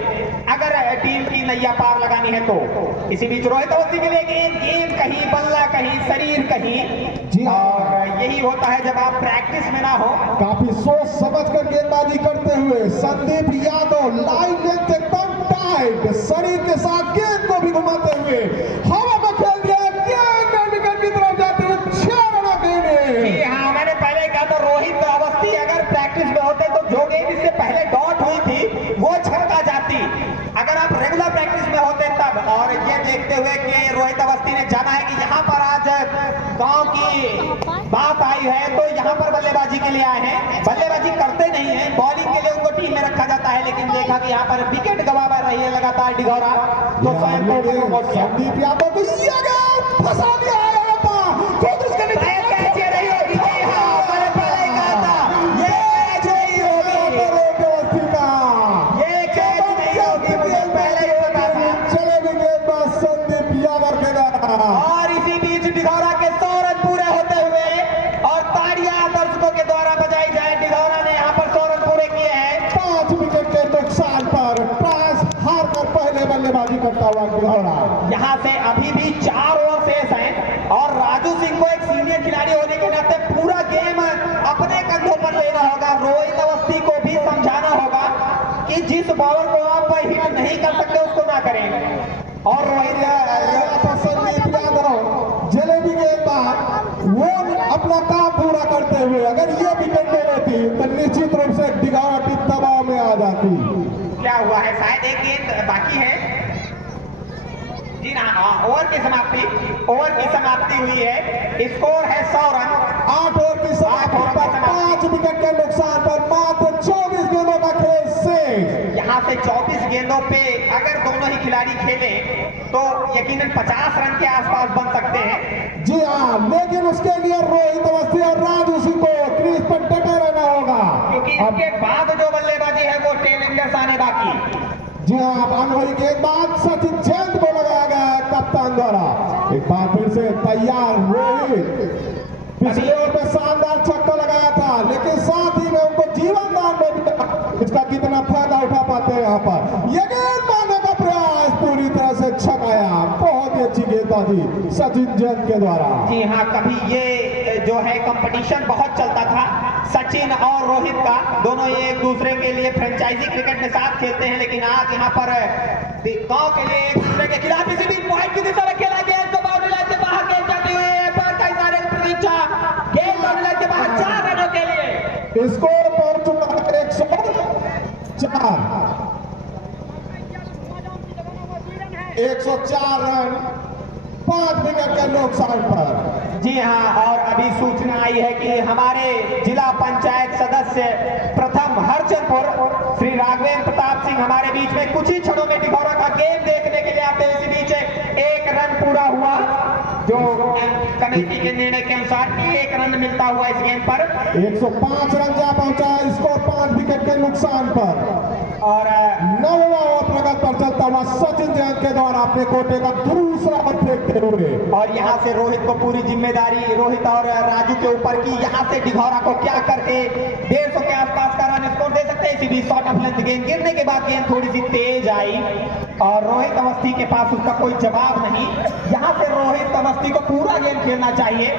अगर टीम की नैया पार लगानी है तो। इसी बीच रोहित अवस्थी के लिए गेंद कहीं, बल्ला कहीं, शरीर कहीं। जी हाँ, और यही होता है जब आप प्रैक्टिस में ना हो। काफी सोच समझ कर गेंदबाजी करते हुए संदीप यादव लाइन लेंथ एकदम टाइट, शरीर के साथ गेंद को भी घुमाते हुए हवा में खेल दिया। गेंद विकेट की तरफ जाते हुए 6 रन देने। जी हाँ, मैंने पहले कहा था रोहित अवस्थी अगर प्रैक्टिस में होते तो जो गेंद इससे पहले डॉट हुई थी वो छक्का जाती। अगर आप रेगुलर प्रैक्टिस में होते तब। और ये देखते हुए कि रोहित अवस्थी ने जाना है कि यहाँ पर आज गांव की बात आई है तो यहाँ पर बल्लेबाजी के लिए आए हैं। बल्लेबाजी करते नहीं है, बॉलिंग के लिए उनको टीम में रखा जाता है, लेकिन देखा कि यहाँ पर विकेट गंवा रही है लगातार डिघौरा, तो स्वयं को प्रमोट किया। संदीप यादव को फंसा दिया है यहाँ पर। खुद उसके नीचे कैच ये रही होगी। जी हाँ, मैंने पहले ही कहा था ये कैच नहीं होगी, अवस्थी का ये कैच नहीं होगी, मुझे पहले ही पता था। जलेबी गेंदबाज संदीप यादव के द्वारा। और इसी बीच डिघौरा के 100 रन पूरे होते हुए और ताड़ियां दर्शकों के द्वारा बजाई जाए। डिघौरा ने यहाँ पर 100 रन पूरे किए हैं। 5 विकेट गेंदबाजी करता हुआ दिघौरा। यहाँ से अभी भी 4 ओवर शेष हैं और राजू सिंह को एक सीनियर खिलाड़ी होने के नाते पूरा गेम अपने कंधों पर लेना होगा। रोहित अवस्थी को भी समझाना होगा कि जिस बॉलर को आप हिट नहीं कर सकते उसको ना करें। और रोहित संदीप यादव जलेबी गेंदबाज वो अपना काम पूरा करते हुए अगर ये विकेट ले लेती तो निश्चित रूप से दिघौरा टीम दबाव में आ जाती। क्या हुआ है, शायद एक गेंद बाकी है जी ना। ओवर की समाप्ति हुई है। स्कोर है 100 रन। 8 ओवर की समाप्ति पर 5 विकेट के नुकसान पर मात्र 24 गेंदों का खेल शेष। यहाँ से 24 गेंदों पे अगर दोनों ही खिलाड़ी खेले तो यकीनन 50 रन के आसपास बन सकते हैं। जी हाँ, लेकिन उसके लिए रोहित अवस्थी और राजू सिंह को क्रीज पर डटे रहना होगा क्योंकि इसके बाद जो बल्लेबाजी है वो टेल एंडर्स आने बाकी। जी हाँ, अनुभवी गेंदबाज सचिन जैन को लगाया गया है कप्तान द्वारा। एक बार फिर से तैयार रोहित पिछले ओवर में शानदार छक्का लगाया था लेकिन साथ ही में उनको जीवन दान में इसका कितना फायदा उठा पाते हैं यहाँ पर। ये गेंद मारने का प्रयास पूरी तरह से छकाया। बहुत ही अच्छी गेंदबाजी सचिन जैन के द्वारा। जी हाँ, कभी ये जो है कंपटीशन बहुत चलता था सचिन और रोहित का। दोनों ये एक दूसरे के लिए फ्रेंचाइजी क्रिकेट में साथ खेलते हैं, लेकिन आज यहाँ पर गांव के लिए एक दूसरे के खिलाफ इसी बीच पॉइंट की दिशा में खेला गया तो बाउंड्री लाइन से बाहर गेंद जाती हुई है पर कई सारे प्रतीक्षा गेंद बाउंड्री लाइन से बाहर 4 रनों के लिए। स्कोर पहुंच चुका है 104 रन 5 विकेट के नुकसान पर। जी हाँ, और अभी सूचना आई है कि हमारे जिला पंचायत सदस्य प्रथम हरचंदपुर श्री राघवेंद्र प्रताप सिंह हमारे बीच में कुछ ही क्षणों में दिघौरा का गेम देखने के लिए आते हैं। इसी बीच 1 रन पूरा हुआ जो कमेटी के निर्णय के अनुसार 1 रन मिलता हुआ इस गेम पर। 105 रन जा पहुंचा स्कोर 5 विकेट के नुकसान पर। और 9वां ओवर प्रगति पर चलता हुआ सचिन जैन के द्वारा अपने कोटे का दूसरा रन फेंकते हुए और यहाँ से रोहित को पूरी जिम्मेदारी रोहित और राजू के ऊपर की। यहाँ से दिघौरा को क्या करके 150 के आसपास का रन स्कोर दे सकते हैं। इसी बीच शॉर्ट ऑफ लेंथ गेंद गिरने के बाद गेंद थोड़ी सी तेज आई और रोहित अवस्थी के पास उसका कोई जवाब नहीं। यहाँ से रोहित अवस्थी को पूरा गेम खेलना चाहिए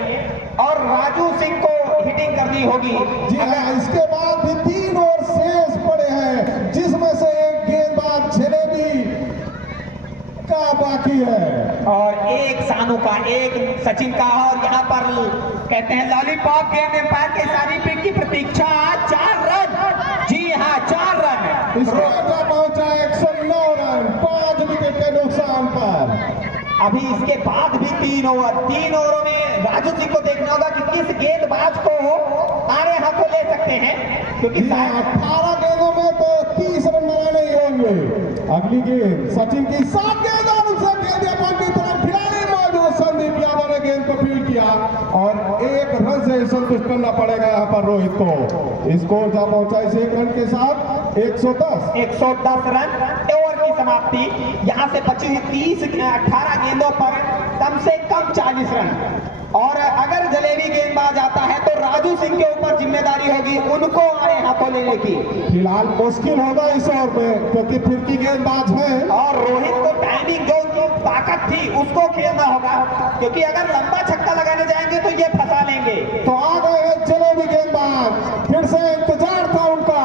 और राजू सिंह को हिटिंग करनी होगी। जी हाँ, इसके बाद भी 3 ओवर शेष पड़े हैं जिसमें से एक गेंदबाज जलेबी का बाकी है और एक सानू का, एक सचिन का। और यहाँ पर कहते हैं लॉलीपॉप गेंद एम्पायर के सारी पिक की प्रतीक्षा। 4 रन, जी हाँ 4 रन। स्कोर जा पहुंचा 109 रन 5 विकेट के नुकसान पर। अभी इसके बाद भी 3 ओवरों में राजू सिंह को देखना होगा कि किस गेंदबाज को आड़े हाथों ले सकते हैं क्योंकि 18 गेंदों में तो 30 रन बनाने ही होंगे। अगली गेंद सचिन की 7 गेंद और उसे गेंद अपन की तरफ खिलाड़ी मौजूद संदीप यादव ने गेंद को फील्ड किया और 1 रन से संतुष्ट करना पड़ेगा यहाँ पर रोहित को। स्कोर जा पहुंचा इस 1 रन के साथ 110 रन। ओवर की समाप्ति। यहाँ से बची हुई 18 गेंदों पर कम से कम 40 रन और अगर जलेबी गेंदबाज आता है तो राजू सिंह के ऊपर जिम्मेदारी होगी उनको आड़े हाथों लेने की। फिलहाल मुश्किल होगा इस ओवर में क्योंकि फिरकी गेंदबाज है और रोहित को टाइमिंग जो ताकत थी उसको खेलना होगा क्योंकि अगर लंबा छक्का लगाने जाएंगे तो ये फंसा लेंगे। तो आ गए हैं जलेबी गेंदबाज। फिर से इंतजार था उनका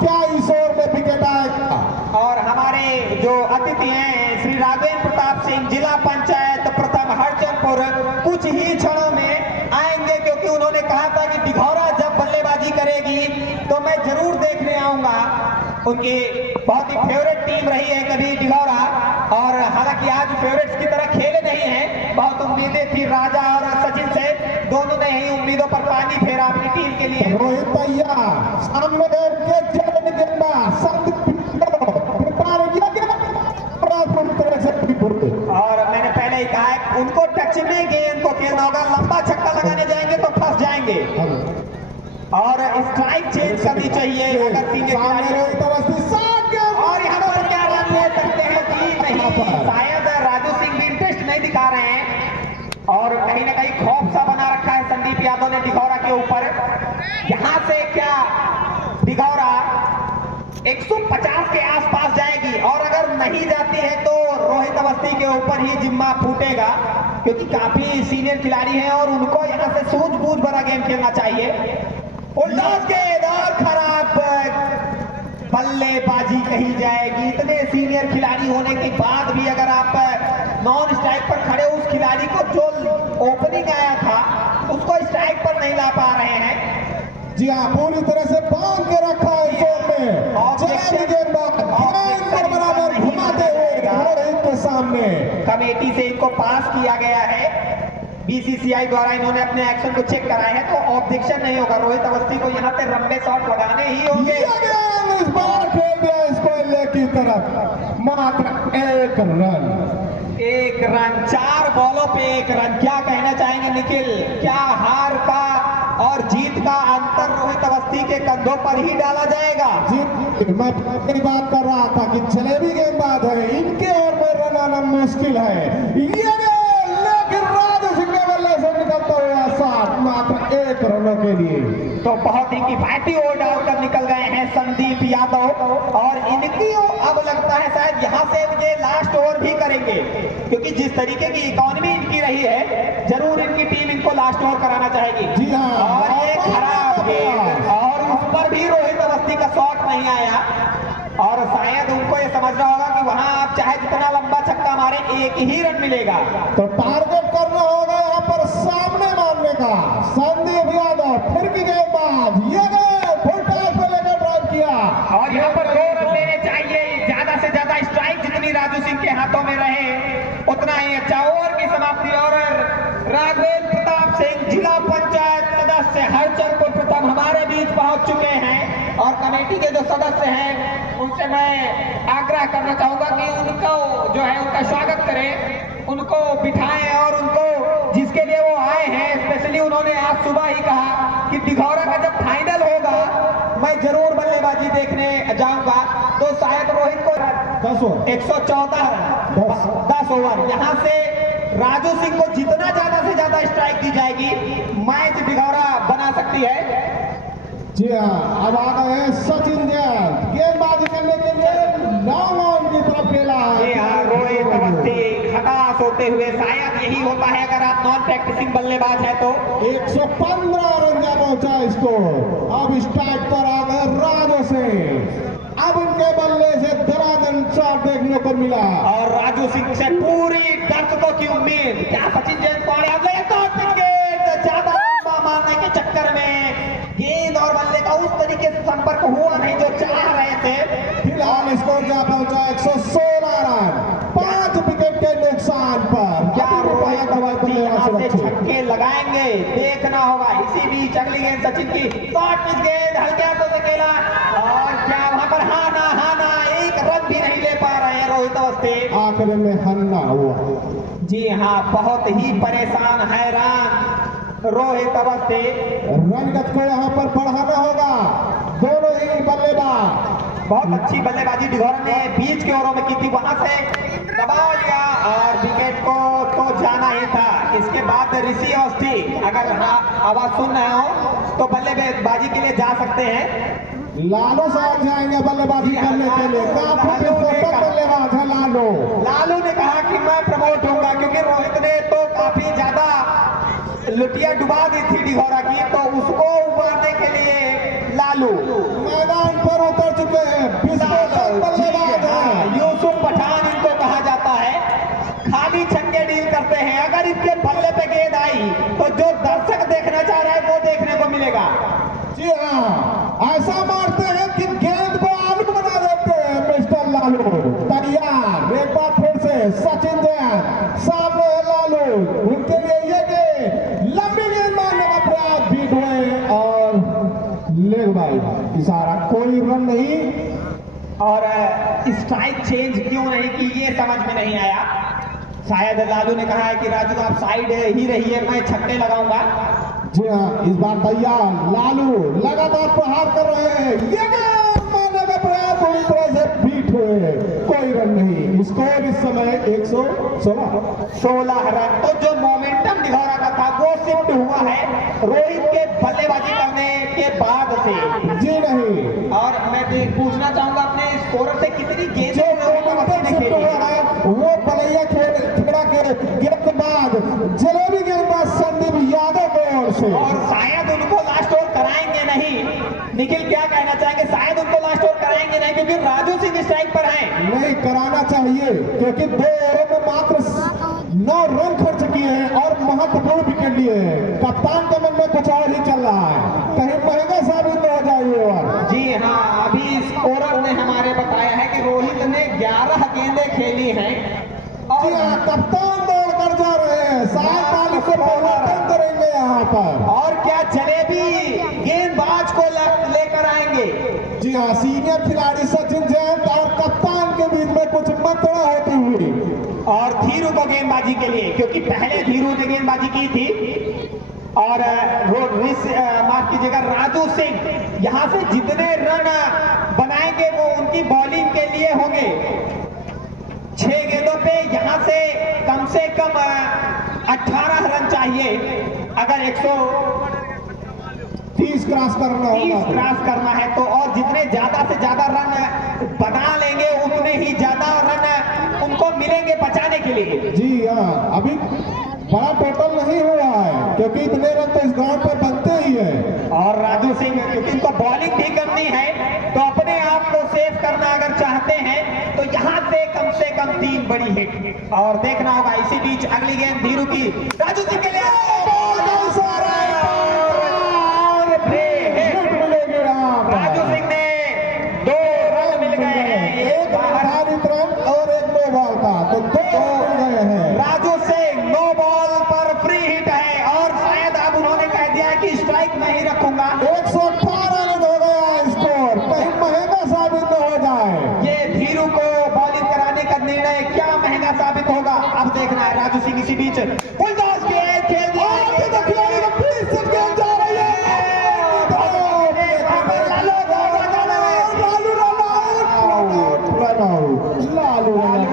क्या इस ओवर में विकेट आएगा। और हमारे जो अतिथि हैं श्री राघवेंद्र प्रताप सिंह जिला पंचायत प्रथम हरचंदपुर कुछ ही क्षणों में आएंगे क्योंकि उन्होंने कहा था कि दिघौरा जब बल्लेबाजी करेगी तो मैं जरूर देखने आऊंगा। उनकी बहुत ही फेवरेट टीम रही है कभी दिघौरा और हालांकि आज फेवरेट्स की तरह खेले नहीं हैं। बहुत उम्मीदें थी राजा और सचिन से, दोनों ने ही उम्मीदों पर पानी फेरा अपनी टीम के लिए। रोहित तैयार सामने और मैंने पहले ही कहा है उनको टच में गेंद को खेलना होगा। लंबा छक्का लगाने जाएंगे तो फंस जाएंगे और स्ट्राइक चेंज करनी चाहिए अगर सीनियर और यहाँ पर क्या रन ले सकते हैं कि नहीं। शायद राजू सिंह भी इंटरेस्ट नहीं दिखा रहे हैं और कहीं ना कहीं खौफ सा बना रखा है संदीप यादव ने दिघौरा के ऊपर। यहाँ से क्या दिघौरा 150 के आसपास जाएगी और अगर नहीं जाती है तो रोहित अवस्थी के ऊपर ही जिम्मा फूटेगा, क्योंकि काफी सीनियर खिलाड़ी हैं और उनको यहाँ से सूझबूझ भरा गेम खेलना चाहिए। उल्लास के दौर खराब बल्लेबाजी कही जाएगी। इतने सीनियर खिलाड़ी होने के बाद भी अगर आप नॉन स्ट्राइक पर खड़े उस खिलाड़ी को जो ओपनिंग आया था उसको स्ट्राइक पर नहीं ला पा रहे हैं। जी हाँ, पूरी तरह से बांध के रखा है जोर में। बराबर घुमाते हुए रोहित के सामने कमेटी से इनको पास किया गया है, बीसीसीआई द्वारा इन्होंने अपने एक्शन को चेक कराया है, तो ऑब्जेक्शन नहीं होगा। रोहित अवस्थी को यहाँ पे लंबे शॉट लगाने ही होंगे। इस बार खेल दिया इसको लेग की तरफ, मात्र 1 रन। 1 रन, 4 बॉलों पे 1 रन। क्या कहना चाहेंगे निखिल, क्या हार का और जीत का अंतर रोहित अवस्थी के कंधों पर ही डाला जाएगा? जी, मैं अपनी बात कर रहा था कि जलेबी गेंदबाज है, इनके और में रन आना मुश्किल है। ये लेकिन राजू सिंह के बल्ले से निकलता हुआ शॉट मात्र 1 रनों के लिए। तो बहुत ही किफायती ओवर डालकर निकल गए हैं संदीप यादव, और इनकी अब लगता है शायद यहाँ से ये लास्ट ओवर भी करेंगे, क्योंकि जिस तरीके की इकोनॉमी इनकी रही है जरूर इनकी टीम इनको लास्ट ओवर कराना चाहेगी। जी हाँ, और ये खराब गेंद और उस पर भी रोहित अवस्थी का शॉट नहीं आया, और शायद उनको ये समझ रहा होगा कि वहां आप चाहे जितना लंबा छक्का मारे 1 ही रन मिलेगा। तो टारगेट करना होगा यहाँ पर सामने मारने का। संदीप यादव फिर की गेंदबाज, ये गए फुल टॉस पे लेकर ड्राइव किया, और यहाँ पर 2 रन लेने चाहिए। ज्यादा से ज्यादा स्ट्राइक जितनी राजू सिंह के हाथों में रहे उतना ही अच्छा। ओवर की समाप्ति और राघवेंद्र प्रताप सिंह जिला पंचायत सदस्य हरचंदपुर प्रथम हमारे बीच पहुंच चुके हैं, और कमेटी के जो सदस्य हैं उनसे मैं आग्रह करना चाहूंगा कि उनको जो है उनका स्वागत करें, उनको बिठाएं, और उनको जिसके लिए वो आए हैं स्पेशली उन्होंने आज सुबह ही कहा कि दिघौरा का जब फाइनल होगा मैं जरूर बल्लेबाजी देखने जाऊंगा। तो शायद रोहित को 114 रन 10 ओवर, यहाँ से राजू सिंह को जितना ज्यादा से ज्यादा स्ट्राइक दी जाएगी मैच दिघौरा बना सकती है। जी हाँ, अब आ गए हैं सचिन जैन, गेंदबाजी करने के लिए लॉन्ग ऑन की तरफ खेला है। रोहित अवस्थी हताश होते हुए, शायद यही होता है अगर आप नॉन प्रैक्टिसिंग बल्लेबाज है तो। 115 रन जा पहुंचा इसको। अब स्ट्राइक पर आ गए राजू सिंह, अब उनके बल्ले से दरादन शॉट देखने को मिला, और राजू सिंह से पूरी दर्शकों की उम्मीद। क्या सचिन जैन को ज्यादा मारने के चक्कर में गेंद और बल्ले का उस तरीके से संपर्क हुआ नहीं जो चाह रहे थे। फिलहाल स्कोर जा पहुंचा 116 रन 5 विकेट के नुकसान पर। क्या रोहित अवस्थी यहाँ से छक्के लगाएंगे, देखना होगा। इसी बीच अगली गेंद सचिन की शॉर्ट पिच गेंद हल्के हाथों से खेला, और क्या वहां पर हाना 1 रन भी नहीं ले पा रहे हैं रोहित अवस्थी। आखिर में हन्ना हुआ। जी हाँ, बहुत ही परेशान हैरान रोहित अवस्थी। रन गत को यहाँ पर बढ़ाना होगा, दोनों ही बल्लेबाज। बहुत अच्छी बल्लेबाजी दिघौरा ने बीच के ओवरों में की थी, वहां से दबा लिया और विकेट को तो जाना ही था। इसके बाद ऋषि अवस्थी अगर आवाज सुन रहे हो तो बल्लेबाजी के लिए जा सकते हैं। लालू साहब जाएंगे बल्लेबाजी करने के लिए, काफी बल्लेबाज है लालू। लालू ने कहा कि मैं प्रमोट होऊंगा, क्योंकि रोहित ने तो काफी ज्यादा लुटिया डुबा दी थी दिघौरा की, तो उसको उबारने के लिए लालू मैदान पर उतर चुके हैं। बल्लेबाज हैं, यूसुफ पठान इनको कहा जाता है, खाली छक्के डील करते हैं। अगर इनके बल्ले पे गेंद आई तो जो दर्शक देखना चाह रहा है वो देखने को मिलेगा। जी हाँ, ऐसा मारते हैं कि गेंद को आलू बना देते हैं मिस्टर लालू। तैयार, एक बार फिर से सचिन जैन, सामने है लालू, उनके लिए ये गेंद लंबी गेंद मारने का प्रयास बीट हुए और लेग बाई इशारा, कोई रन नहीं। और स्ट्राइक चेंज क्यों नहीं की ये समझ में नहीं आया। शायद लालू ने कहा है कि राजू आप साइड ही रहिए, मैं छक्के लगाऊंगा। जी हाँ, इस बार तैयार, लालू लगातार प्रहार कर रहे हैं, ये मारने का प्रयास पूरी तरह से बीट हुए, कोई रन नहीं। स्कोर इस समय 116 रन। तो जो मोमेंटम दिघौरा का था वो शिफ्ट हुआ है रोहित के बल्लेबाजी करने के बाद से। जी नहीं, और मैं पूछना चाहूंगा स्कोरर से कितनी गेंदें जो उन्होंने मोमेंटम खेली हुआ है वो बलैया खेड़ा के गेंदबाज जलेबी गेंदबाज संदीप यादव की ओर से। और शायद उनको लास्ट ओवर कराएंगे नहीं। निखिल क्या कहना चाहेंगे? शायद उनको लास्ट ओवर कराएंगे नहीं क्योंकि राजू सिंह स्ट्राइक पर हैं। नहीं कराना चाहिए क्योंकि 2 ओवर में मात्र 9 रन खर्च किए हैं और महत्वपूर्ण विकेट लिए हैं। कप्तान के मन में कुछ और ही चल रहा है, कहीं महंगा साबित न हो जाए ये ओवर। जी हाँ, अभी स्कोरर ने हमारे बताया है कि रोहित ने 11 गेंदें खेली हैं जी हाँ, कप्तान दौड़ कर जा रहे हैं, शायद मालिक को परिवर्तन करेंगे यहाँ पर। और क्या जलेबी गेंदबाज को लेकर आएंगे? जी हाँ, सीनियर खिलाड़ी सचिन जैन और कप्तान के बीच में कुछ मंत्रणा होती हुई। और धीरू को गेंदबाजी के लिए, क्योंकि पहले धीरू ने गेंदबाजी की थी और माफ कीजिएगा राजू सिंह यहां से जितने रन बनाएंगे वो उनकी बॉलिंग के लिए होंगे। 6 गेंदों पे यहां से कम 18 रन चाहिए अगर 30 क्रॉस करना होगा। क्रॉस करना है तो, और जितने ज्यादा से ज्यादा रन बना लेंगे उतने ही ज्यादा रन उनको मिलेंगे बचाने के लिए। जी हाँ, अभी बड़ा टोटल नहीं हुआ है क्योंकि इतने रन तो इस ग्राउंड पर बनते ही है। और राजू सिंह क्योंकि इनको बॉलिंग भी करनी है तो अपने आप को सेव करना अगर चाहते हैं तो यहाँ से कम 3 बड़ी हिट। और देखना होगा इसी बीच अगली गेंद धीरू की, राजू सिंह के लिए राजू सिंह ने 2 रन मिल गए हैं, एक आधारित रन और एक नो बॉल का, तो 2 मिल गए हैं। राजू सिंह नो बॉल पर फ्री हिट है और शायद अब उन्होंने कह दिया कि स्ट्राइक नहीं रखूंगा। 118 रन हो गया स्कोर, कहीं महंगा साबित न हो जाए। ये धीरू को बॉलिंग कराने का निर्णय क्या महंगा साबित होगा अब देखना है। राजू सिंह इसी बीच फुलटॉस खेल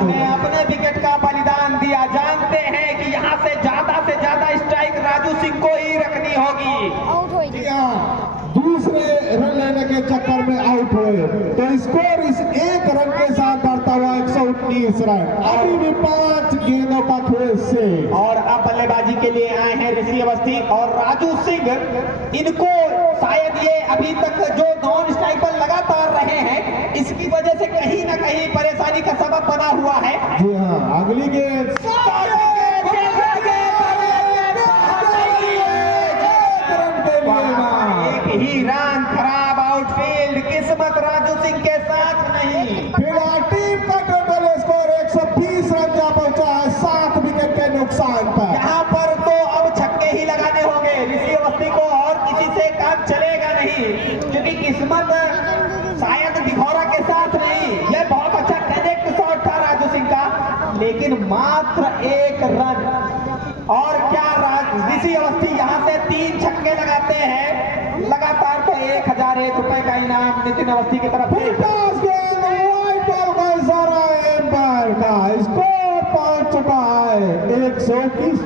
दिया अपने विकेट का बलिदान दिया। जानते हैं कि यहाँ से ज्यादा स्ट्राइक राजू सिंह को ही रखनी होगी। जी हाँ, दूसरे रन लेने के चक्कर में आउट हुए तो स्कोर इस 1 रन के साथ बढ़ता हुआ 119 रन। अभी भी 5 गेंदों का खेल से। और अब बल्लेबाजी के लिए आए हैं ऋषि अवस्थी और राजू सिंह। इनको शायद ये अभी तक जो नॉन स्ट्राइक पर लगातार रहे हैं इसकी वजह से कहीं ना कहीं परेशानी का सबब बना हुआ है। जी हाँ, अगली गेंद एक ही रन, खराब आउटफील्ड, किस्मत राजू सिंह के साथ नहीं। फिलहाल टीम का टोटल स्कोर 120 रन जा पहुंचा है 7 विकेट के नुकसान पर। यहाँ पर तो अब छक्के ही लगाने होंगे ऋषि अवस्थी को और किसी से काम चलेगा नहीं क्योंकि किस्मत शायद दिघौरा के साथ नहीं। यह बहुत अच्छा कनेक्ट शॉट था राजू सिंह का लेकिन मात्र 1 रन। और क्या ऋषि अवस्थी यहाँ से 3 छक्के लगाते हैं लगातार तो 1001 रुपए का इनाम नितिन अवस्थी की तरफ से। एम्पायर का स्कोर पहुंच चुका है 121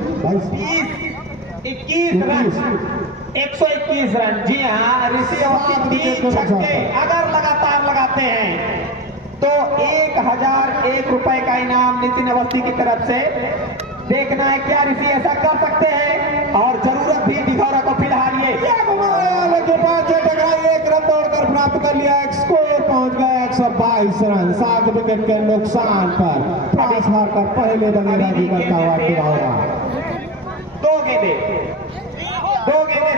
रन 121 रन। जी हाँ, ऋषि अवस्थी 3 छक्के अगर लगातार लगाते हैं तो 1001 रुपए का इनाम नितिन अवस्थी की तरफ से। देखना है क्या ऋषि ऐसा कर सकते हैं और जरूरत भी दिघौरा को फिलहाल ये के 1 रन दौड़कर प्राप्त कर लिया। स्कोर पहुंच गया 122 रन 7 विकेट के नुकसान पर। टॉस हारकर पहले बल्लेबाजी करता हुआ दिघौरा। 2 गेंदे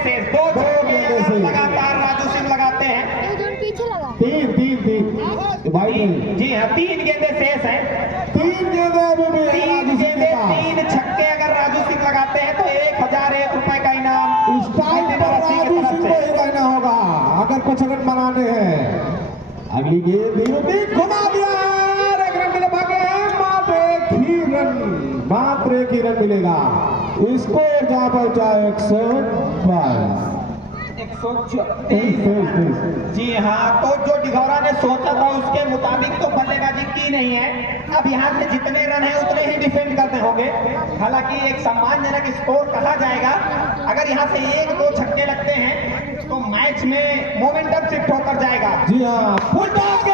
शेष, 2 गेंदे से लगातार राजू सिंह लगाते हैं। तीन जी हाँ, 3 गेंदे शेष हैं। 3 गेंदे अभी भी 3 छक्के अगर राजू सिंह लगाते हैं तो 1001 रुपए का इनाम स्ट्राइक पर राजू सिंह को ही रहना होगा अगर कुछ रन बनाने हैं। अगली गेंद घुमा दिया, 1 रन मिले भागे हैं, मात्र एक ही रन मिलेगा। स्कोर जा पहुंचा 122। जी हाँ, तो जो दिघौरा ने सोचा था उसके मुताबिक तो बल्लेबाजी की नहीं है। अब यहाँ से जितने रन है उतने ही डिफेंड करने होंगे। हालांकि एक सम्मानजनक स्कोर कहा जाएगा। अगर यहाँ से 1-2 छक्के लगते हैं तो मैच में मोमेंटम शिफ्ट होकर जाएगा। जी हाँ, फुल टॉस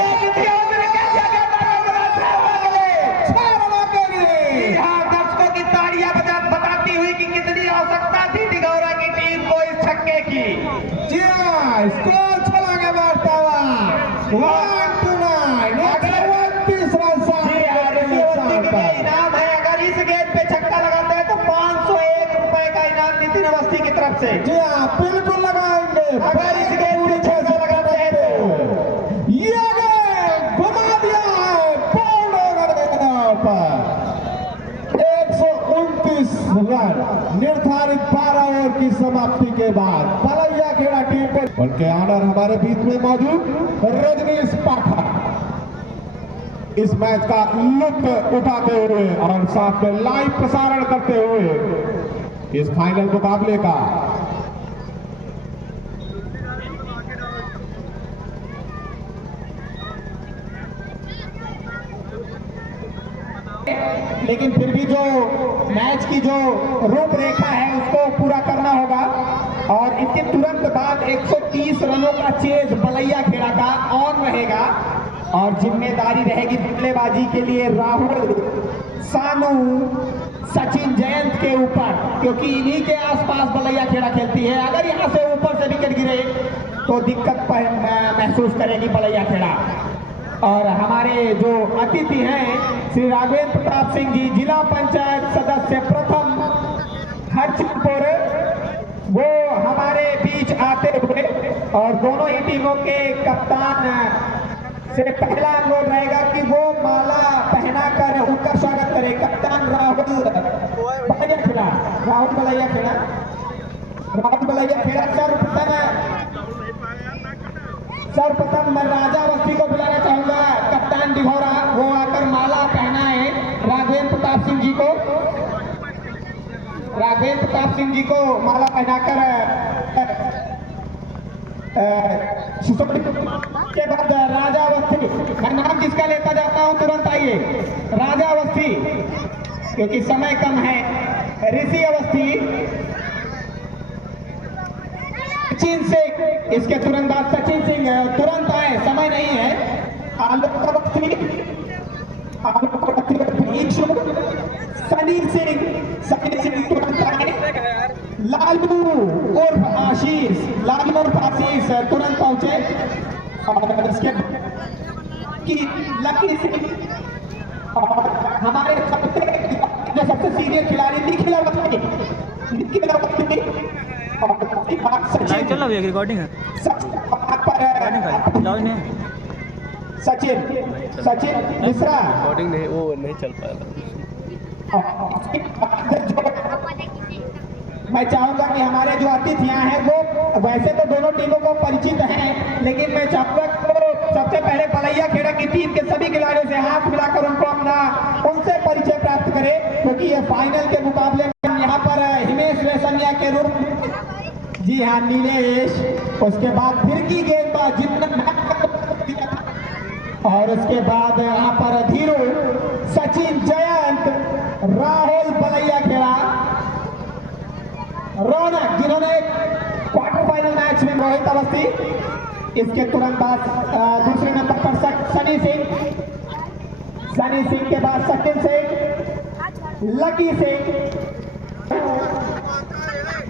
के बाद बलैया खेड़ा टीम को उनके ऑनर हमारे बीच में मौजूद रजनीश पाठक इस मैच का लुत्फ उठाते हुए और साथ में लाइव प्रसारण करते हुए इस फाइनल मुकाबले का लेकिन फिर भी जो मैच की जो रूपरेखा है उसको पूरा करना होगा और इसके तुरंत बाद 130 रनों का चेज बलैया खेड़ा का ऑन रहेगा और जिम्मेदारी रहेगी बल्लेबाजी के लिए राहुल, सानू, सचिन, जयंत के ऊपर, क्योंकि इन्हीं के आसपास बलैया खेड़ा खेलती है। अगर यहां से ऊपर से विकेट गिरे तो दिक्कत महसूस करेगी बलैया खेड़ा। और हमारे जो अतिथि हैं श्री राघवेंद्र प्रताप सिंह जी, जिला पंचायत सदस्य प्रथम हरचिपुर, वो हमारे बीच आते हुए और दोनों ही टीमों के कप्तान से पहला अनुरोध रहेगा कि वो माला पहनाकर उनका स्वागत करें। कप्तान राहुल बलैया खेड़ा, राहुल बलैया खेड़ा, राहुल बलैया खेड़ा। सर्वप्रथम मैं राजा अवस्थी को बुलाना चाहूंगा, कप्तान डिघोरा, वो आकर माला पहनाए राघवेंद्र प्रताप सिंह जी को, राघवेंद्र प्रताप सिंह जी को माला पहनाकर के बाद राजा अवस्थी, मैं नाम जिसका लेता जाता हूं तुरंत आइए, राजा अवस्थी क्योंकि समय कम है, ऋषि अवस्थी, सचिन सिंह, इसके तुरंत बाद सचिन सिंह तुरंत आए, समय नहीं है, आलोक अवस्थी, सनी सिंह, सनी सिंह तुरंत आए, लालू उर्फ आशीष, लालू उर्फ आशीष तुरंत पहुंचे और इसके की लकी सिंह और हमारे सबसे सीनियर खिलाड़ी निखिल अवस्थी, निखिल अवस्थी लाइव चल रहा है, रिकॉर्डिंग है, सचिन, सचिन मिश्रा, रिकॉर्डिंग नहीं, वो नहीं चल पाएगा। मैं चाहूंगा कि हमारे जो अतिथि यहाँ हैं वो वैसे तो दोनों टीमों को परिचित हैं, लेकिन मैं चाहूंगा कि सबसे पहले बलैया खेड़ा की टीम के सभी खिलाड़ियों से हाथ मिलाकर उनको अपना उनसे परिचय प्राप्त करें, क्योंकि ये फाइनल के मुकाबले में यहाँ पर हिमेश रेशमिया के रूप, जी हाँ नीलेश, उसके बाद फिरकी गेंदबाज जितना, और उसके बाद यहाँ पर धीरू, सचिन, जयंत, राहुल बलैया खेड़ा, रौनक जिन्होंने क्वार्टर फाइनल मैच में रोहित अवस्थी, इसके तुरंत बाद दूसरे नंबर पर सनी सिंह, सनी सिंह के बाद सचिन सिंह, लकी सिंह,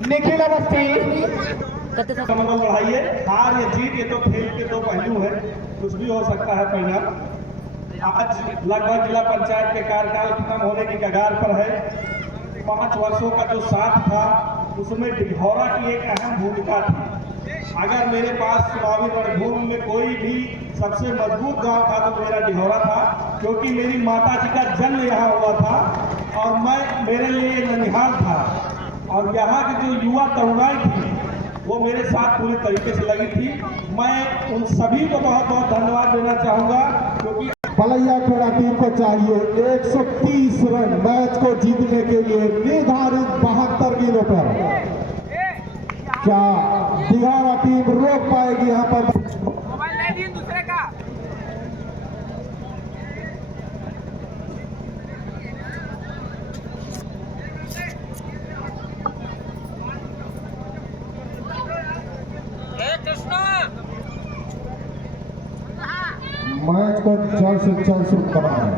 निखिल अवस्थी। मनोबल बढ़ाइए, हार या जीत ये तो खेल के दो पहलू है, कुछ भी हो सकता है परिणाम। आज लगभग जिला पंचायत के कार्यकाल खत्म होने की कगार पर है। 5 वर्षों का जो साथ था उसमें डिघौरा की एक अहम भूमिका थी। अगर मेरे पास चुनावी रणभूमि में कोई भी सबसे मजबूत गांव था तो मेरा डिघौरा था, क्योंकि मेरी माता जी का जन्म यहाँ हुआ था और मैं मेरे लिए ननिहाल था और यहाँ की जो युवा तरुणाई थी वो मेरे साथ पूरी तरीके से लगी थी। मैं उन सभी को बहुत बहुत धन्यवाद देना चाहूँगा, क्योंकि बलैया खेड़ा टीम को चाहिए 130 रन मैच को जीतने के लिए निर्धारित 72 गेंदों पर। क्या डिघौरा टीम रोक पाएगी यहाँ पर? दूसरे का मैच को जल्द से जल्द शुरू करना है।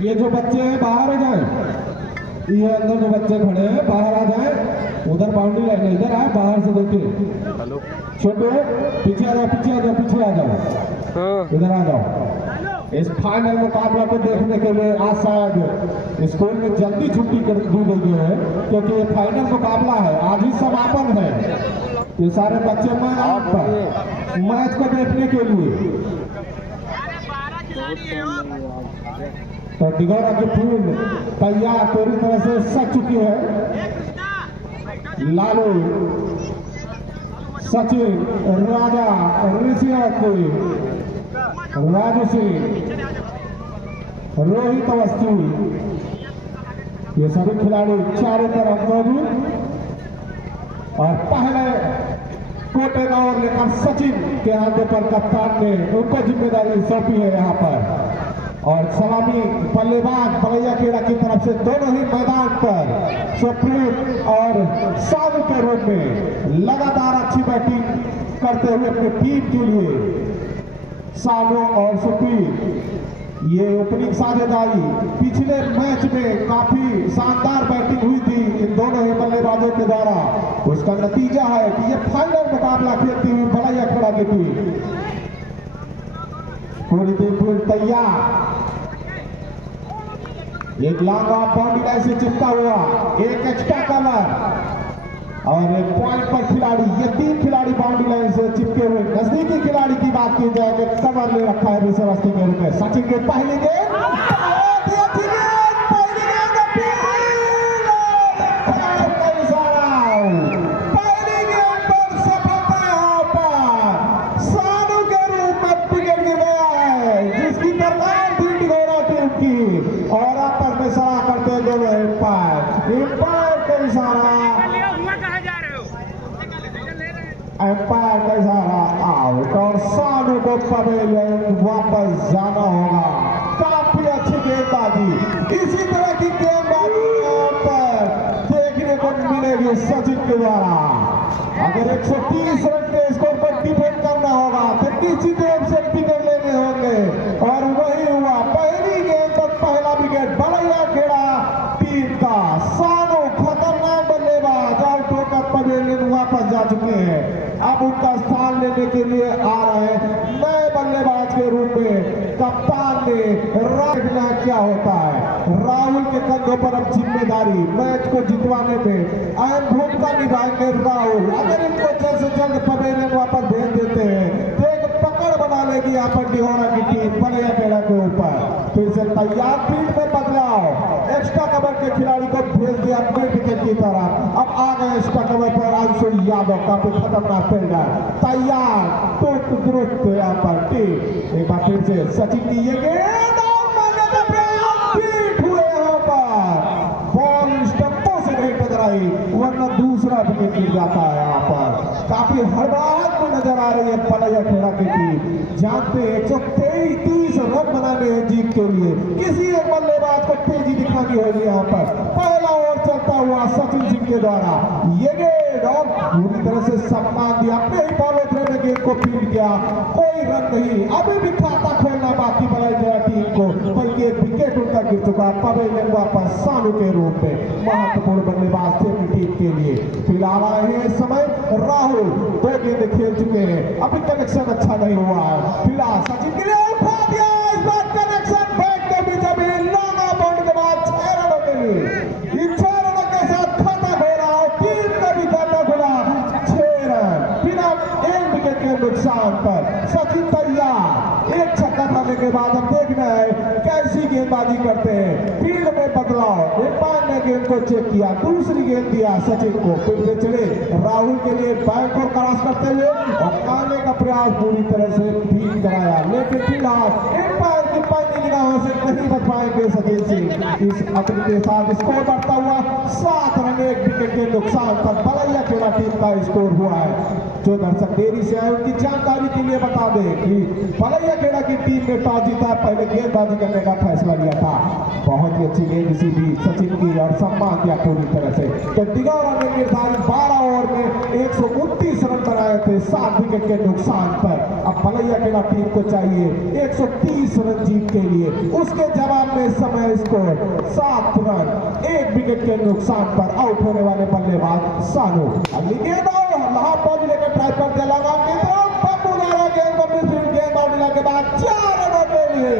ये जो बच्चे हैं बाहर आ जाए, ये अंदर जो बच्चे खड़े हैं बाहर आ जाए, उधर बाउंड्री लाइन इधर आए, बाहर से देखिए, छोटे पीछे आ जाओ, पीछे आ जाओ, पीछे आ जाओ, इधर आ जाओ। इस फाइनल मुकाबला को देखने के लिए आज शायद स्कूल में जल्दी छुट्टी कर दी गई है, क्योंकि ये फाइनल मुकाबला है, आज ही समापन है। ये सारे बच्चे मैदान पर मैच को देखने के लिए तो डिगोरा की टीम तैयार पूरी तरह से सज चुकी है। लालू, सचिन, राजा, ऋषियाथ, राजू सिंह, रोहित अवस्थी, ये सभी खिलाड़ी चारों तरफ मौजूद। और पहले कोटे का ओवर लेकर सचिन के हाथों पर कप्तान ने उनको जिम्मेदारी सौंपी है यहाँ पर। और सलामी बल्लेबाज बलैया खेड़ा की तरफ से दोनों ही मैदान पर सुप्रीत और साधु के रूप में लगातार अच्छी बैटिंग करते हुए अपनी टीम के लिए साधु और सुप्रीत ये ओपनिंग साझेदारी पिछले मैच में काफी शानदार बैटिंग हुई थी इन दोनों ही बल्लेबाजों के द्वारा। उसका नतीजा है कि ये फाइनल मुकाबला खेलती हुई बलैया खेड़ा की टीम पूरी टीम तैयार। एक लॉन्ग ऑफ बाउंड्री लाइन से चिपका हुआ, एक एक्स्ट्रा कवर और एक पॉइंट पर खिलाड़ी। ये 3 खिलाड़ी बाउंड्री लाइन से चिपके हुए। नजदीकी खिलाड़ी की बात की जाए तो कवर ले रखा है ऋषिवस्ती के रूप में। सचिन के पहली गेंद एम्पायर का इशारा आउट और सानू को पवेलियन वापस जाना होगा। काफी अच्छी गेंदबाजी, इसी तरह की गेंदबाजी यहाँ पर देखने को मिलेगी सचिन के द्वारा। अगर 130 रन के स्कोर पर डिफेंड करना होगा तो निश्चित रूप से विकेट लेने होंगे और वही हुआ। पहली गेंद पर पहला विकेट बलैया खेड़ा टीम का। सानू खतरनाक बल्लेबाज आउट होकर पवेलियन वापस जा चुके हैं। अब उनका स्थान लेने के लिए आ रहे हैं नए बल्लेबाज के रूप में कप्तान ने। देखना क्या होता है, राहुल के कंधों पर अब जिम्मेदारी मैच को जितवाने में अहम भूमिका निभाएंगे राहुल। अगर इनको जल्द से जल्द पवेलियन वापस भेज देते हैं तो एक पकड़ बना लेगी यहाँ पर डिहोरा की टीम बलैया खेड़ा के ऊपर। फिर से तैयार फील्ड में बदलाव, एक्स्ट्रा कवर के खिलाड़ी को भेज दिया अपने विकेट की तरह। अब आ गए एक्स्ट्रा कवर पर अंशु यादव, काफी खतरनाक फील्डर तैयार तुरंत दुरुस्त यहाँ पर टीम। एक बार फिर से सचिन की ये गेंद हुए यहाँ पर बॉल स्टंपों से नहीं टकराई वरना दूसरा विकेट गिर जाता है। यहाँ पर काफी हड़बड़ाहट में नजर आ रही है बलैया खेड़ा की टीम। जानते 123 रन बनाने हैं जीत के लिए, किसी एक बल्लेबाज को तेजी दिखानी होगी। यहाँ पर पहला ओवर चलता हुआ सचिन सिंह के द्वारा ये गेंद और पूरी तरह से सम्मान दिया, अपने ही बॉलों में गेंद को फील्ड किया, कोई रन नहीं। अभी भी खाता खोलना बाकी बलैया खेड़ा टीम को, बल्कि एक विकेट उनका गिर चुका। पवेलियन वापस सानू के रूप में महत्वपूर्ण बल्लेबाज थे टीम के लिए। फिलहाल आए हैं इस समय राहुल, 2 गेंद खेल चुके हैं, अभी कनेक्शन अच्छा नहीं हुआ है। फिलहाल सचिन के लिए उठा दिया इस बार कनेक्शन बैक के बीच अभी लॉन्ग ऑफ बाउंड्री के बाद 6 रनों के लिए। इन 6 रनों के साथ खाता खोला और टीम का भी खाता खुला 6 रन बिना 1 विकेट के नुकसान पर। सचिन तैयार, एक छक्का खाने के बाद अब देखना है कैसी गेंदबाजी करते हैं। फील्ड में बदलाव, इरफान ने गेंद को चेक किया, दूसरी गेंद दिया सचिन को। फिर से चले राहुल के लिए बैक और क्रॉस करते हुए और आने का प्रयास पूरी तरह से ठीक कराया, लेकिन फिलहाल एम्पायर की पैनी निगाहों से नहीं बच पाएंगे सचिन सिंह। इस अंक के साथ स्कोर बढ़ता हुआ 7 रन 1 विकेट के नुकसान पर बलैया खेड़ा टीम का स्कोर हुआ है। जो दर्शक देरी से आए उनकी जानकारी के लिए बता दें कि बलैया खेड़ा की टीम ने टॉस जीता, पहले गेंदबाजी करने का फैसला लिया था। बहुत ही अच्छी गेंद सीधी सचिन की और सम्मान दिया पूरी तरह से। तो डिगौरा ने निर्धारित 12 ओवर में 129 रन बनाए थे 7 विकेट के नुकसान पर। अब बलैया खेड़ा टीम को चाहिए 130 रन जीत के लिए, उसके जवाब में समय स्कोर 7 रन 1 विकेट के नुकसान पर आउट होने वाले बल्लेबाज सानू। अगली गेंद पहुंचने के ट्राई कर दिया लगा गेंद को गेंद बाउंड्री के बाद 4 रनों के लिए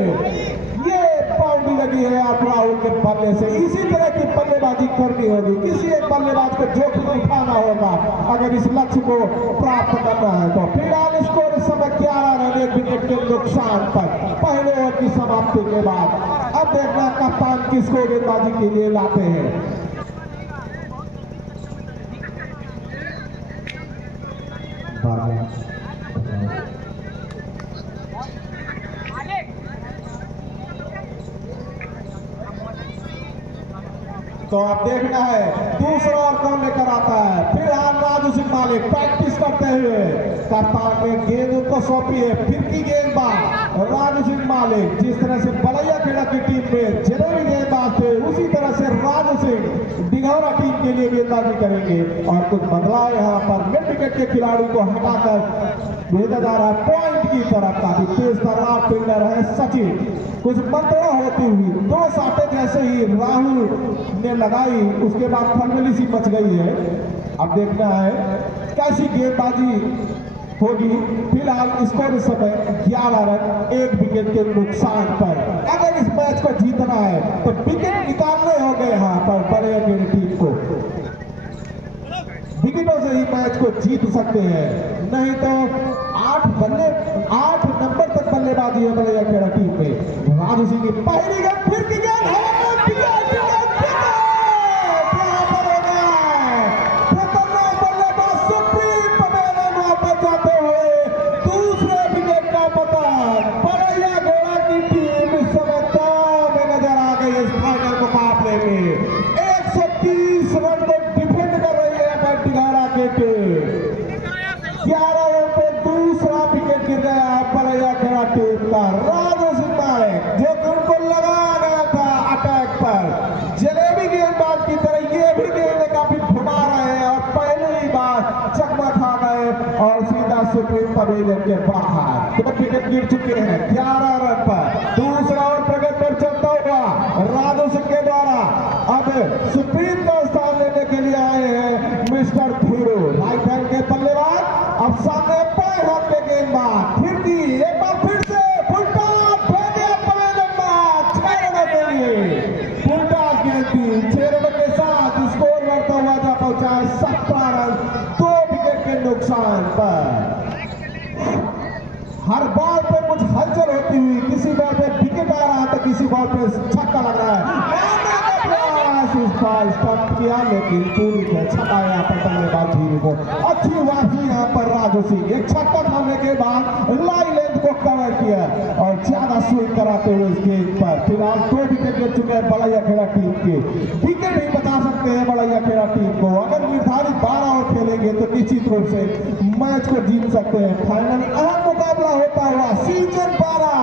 ये बाउंड्री लगी है आप राहुल के बल्ले से। इसी तरह की बल्लेबाजी करनी होगी, किसी एक बल्लेबाज को जोखिम उठाना होगा अगर इस लक्ष्य को प्राप्त करना है। तो फिलहाल स्कोर इस समय 11 रन 1 विकेट के नुकसान पर पहले ओवर की समाप्ति के बाद। अब देखना कप्तान किसको गेंदबाजी के लिए लाते हैं। तो अब देखना है दूसरा और कौन लेकर आता है। फिलहाल राजू सिंह मालिक प्रैक्टिस करते हुए कप्तान ने गेंद उनको सौंपी है। फिर की गेंदबाज राजू सिंह मालिक, जिस तरह से बलैया खेड़ा की टीम में जितने भी गेंदबाज थे उसी तरह से राजू सिंह दिघौरा टीम के लिए गेंदबाजी करेंगे। और कुछ बदलाव यहाँ पर मिड विकेट के खिलाड़ी को हटाकर भेजा जा रहा है पॉइंट की तरफ। काफी तेज तर्रार फील्डर है सचिन। कुछ मंत्रणा होती हुई दो साटे जैसे ही राहुल ने लगाई, उसके बाद खलबली सी मच गई है। अब देखना है कैसी गेंदबाजी होगी। फिलहाल स्कोर इस समय 11 रन 1 विकेट के नुकसान पर। अगर इस मैच को जीतना है तो विकेट निकालने होंगे यहाँ पर बड़े टीम को। विकेटों से ही मैच को जीत सकते हैं, नहीं तो 8 नंबर तक बल्लेबाजी है बलैया खेड़ा टीम में। राजू सिंह की पहली गेंद, फिर की गेंद, खतरनाक बल्लेबाज सुप्रीत पटेल वापस जाते हुए दूसरे विकेट का पतन। बलैया खेड़ा की टीम इस समय दांव में नजर आ गई इस फाइनल मुकाबले में। 130 रन को डिफेंड कर रही है दिघौरा की टीम। 11 रन पे दूसरा विकेट गिर गया बलैया खेड़ा टीम का। राजू सिंह मालिक जो कि उनको लगाया गया था अटैक पर, जलेबी गेंदबाज की तरह ये भी गेंद काफी घुमा रहे हैं और पहले ही बार चकमा खा गए और सीधा सुप्रीम पवेलियन के बाहर। तो विकेट गिर चुके हैं 11 रन पर। दूसरा और प्रगति पर चलता हुआ राजू सिंह के द्वारा अब सुप्रीम का स्थान लेने के लिए आए हैं मिस्टर धीरू, राइट हैंड के बल्लेबाज। अब सामने बाएं हाथ के गेंदबाज, फिर की एक बार फिर से फुलटा पवेलियन बात 6 रनों के लिए। फुलटा गेंद 6 रनों के साथ स्कोर बढ़ता हुआ जा पहुंचा 17 रन 2 विकेट के नुकसान पर। हर बॉल पे कुछ हलचल होती हुई, किसी बॉल पे विकेट आ रहा है तो किसी बॉल पे छक्का लग रहा है। स्टंप किया लेकिन पूरी छक्का यहाँ पर बल्लेबाज धीरू को। अच्छी वापसी यहाँ पर राजू सिंह, एक छक्का खाने के बाद लाई लेंथ को कवर किया और ज्यादा स्विंग कराते हुए इस गेंद पर। फिलहाल 2 विकेट गिर चुके हैं बलैया खेड़ा टीम के। विकेट ही बचा सकते हैं बलैया खेड़ा टीम को। अगर निर्धारित 12 ओवर खेलेंगे तो निश्चित रूप से मैच को जीत सकते हैं। फाइनल अहम मुकाबला होता हुआ सीजन 12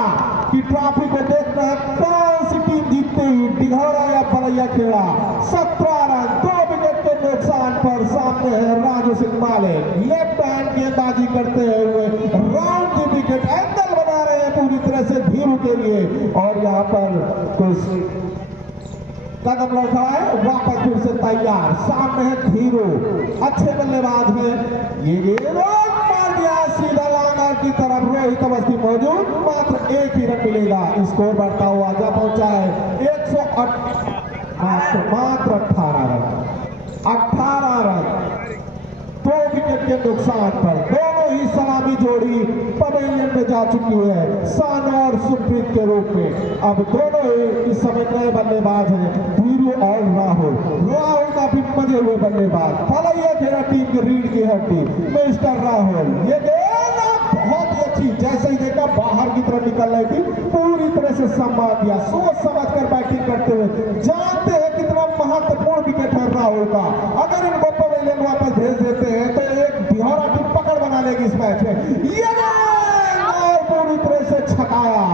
की ट्रॉफी को देखना है कौन सी टीम जीतती हुई, दिघौरा या बलैया खेड़ा। 17 रन 2 विकेट के नुकसान पर सामने है राजू सिंह मालिक। लेफ्ट हैंड गेंदबाजी करते हुए राउंड द विकेट एंगल बना रहे हैं पूरी तरह से धीरू के लिए। और यहाँ पर कुछ कदम लौटा है, वापस फिर से तैयार। सामने है धीरू, अच्छे बल्लेबाज हैं। ये गेंद मार दिया सीधा लांगा की तरफ। रोहित अवस्थी मौजूद, मात्र 1 ही रन मिलेगा। स्कोर बढ़ता हुआ जा पहुंचा है 108, मात्र 18 रन 2 विकेट के नुकसान पर। दोनों ही सलामी जोड़ी पवेलियन में जा चुकी है सानो और सुप्रीत के रूप में। अब दोनों ही इस समय नए बल्लेबाज हैं, धीरू और राहुल। राहुल काफी मजे हुए बल्लेबाज, बलैया खेड़ा टीम की रीढ़ की हड्डी मिस्टर राहुल। ये गेंद बहुत ही अच्छी, जैसे ही देखा बाहर की तरफ निकल रही थी, पूरी तरह से संभाल दिया। सोच समझ कर बैटिंग करते हुए, जानते हैं कितना महत्वपूर्ण विकेट है राहुल का। अगर इनको पवेलियन वापस भेज देते हैं तो एक दिघौरा टीम पकड़ बना लेगी इस मैच में। ये पूरी तरह से छकाया,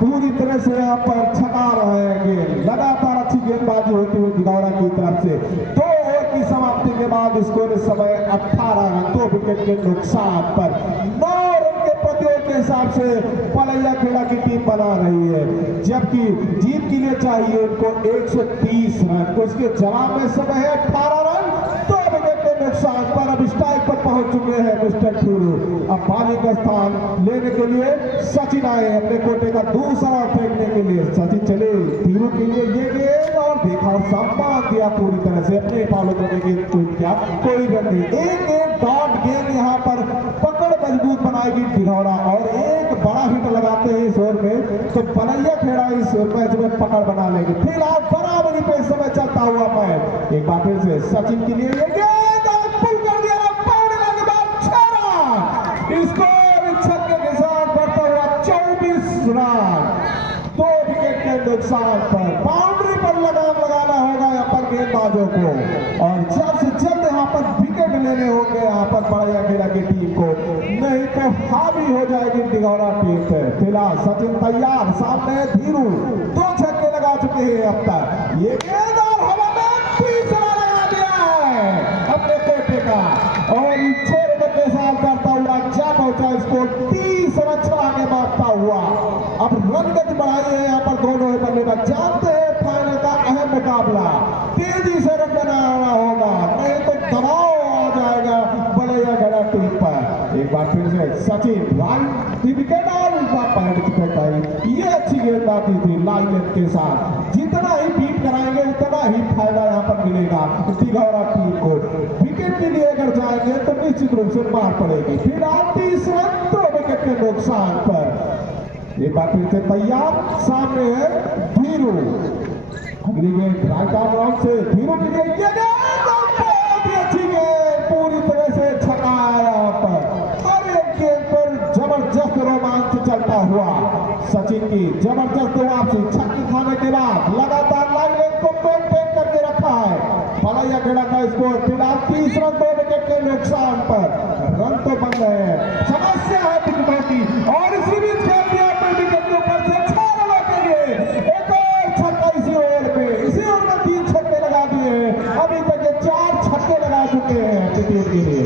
पूरी तरह से यहाँ पर छका रहे हैं गेंद। लगातार अच्छी गेंदबाजी होती हुई दिघौरा की तरफ से। 2 ओवर की समाप्ति के बाद स्कोर इस समय 18 रन 2 विकेट के नुकसान पर। 9 रन के प्रतिशत के हिसाब से बलैया खेड़ा की टीम बना रही है, जबकि जीत के लिए चाहिए उनको 130 रन। उसके जवाब में समय है 18 रन 2 विकेट के नुकसान पर। अब स्ट्राइक पर पहुंच चुके हैं मिस्टर धीरू। अब बाली का स्थान लेने के लिए सचिन आए अपने कोटे का दूसरा फेंकने के लिए। सचिन चले धीरू के लिए ये गेंद और देखा और सम्मान दिया पूरी तरह से अपने पालों को गेंद को क्या कोई रन नहीं। एक डॉट गेंद यहाँ पर पकड़ मजबूत बनाएगी दिघौरा और एक बड़ा हिट लगाते हैं इस ओवर में तो बलैया खेड़ा इस मैच में पकड़ बना लेंगे। फिलहाल बराबरी पे समय चलता हुआ मैच। एक बार फिर से सचिन के लिए ये गेंद और पुल कर दिया, पकड़ने के बाद 6 रन। स्कोर छक्के के साथ बढ़ता हुआ 24 रन। 2 विकेट के नुकसान पर बाउंड्री पर लगाम लगाना होगा यहाँ पर गेंदबाजों को, और जल्द से जल्द यहाँ पर विकेट लेने होंगे यहाँ पर बड़े अकेला की टीम को, नहीं तो हावी हो जाएगी दिघौरा टीम पे। फिलहाल सचिन तैयार, सामने धीरू 2 छक्के लगा चुके हैं अब तक। ये गेंद और हवा में तीसरा लगा दिया है अपने कोटे का, और 6 रन के साथ करता हुआ जा पहुंचा स्कोर 30 रन आगे बढ़ता हुआ। अब रन गति बढ़ाई है यहाँ पर दोनों ही बल्लेबाज। जानते हैं फाइनल का अहम मुकाबला, तेजी से रन बनाना होगा, नहीं तो दबाव आ जाएगा बलैया गड़ा टीम पर। एक बार फिर से सचिन राइट विकेट, और इस बार पहले विकेट आई। ये अच्छी गेंदबाजी थी लाइन के साथ। जितना ही बीट कराएंगे उतना ही फायदा यहाँ पर मिलेगा दिघौरा टीम को। विकेट के लिए अगर जाएंगे तो निश्चित रूप से मार पड़ेगी। फिलहाल 30 रन 2 विकेट के नुकसान पर। एक बार फिर से तैयार, सामने है धीरू। अगली गेंद राइट आर्म राउंड से धीरू के लिए ये गेंद, बहुत ही अच्छी गेंद, पूरी तरह से छक्का आया यहाँ पर। हर एक गेंद पर जबरदस्त रोमांच चलता हुआ। सचिन की जबरदस्त वापसी, छक्के खाने के बाद लगातार लाइन को मेंटेन करके रखा है बलैया खेड़ा का स्कोर। फिलहाल 30 रन 2 विकेट के नुकसान पर। रन तो बन रहे हैं, समस्या है विकेटों की, और इसी बीच खेल दिया विकेट के ऊपर से 6 रनों के लिए एक और छक्का इसी ओवर पे। इसी ओवर में 3 छक्के लगा दिए हैं, अभी तक ये 4 छक्के लगा चुके हैं विकेट के लिए।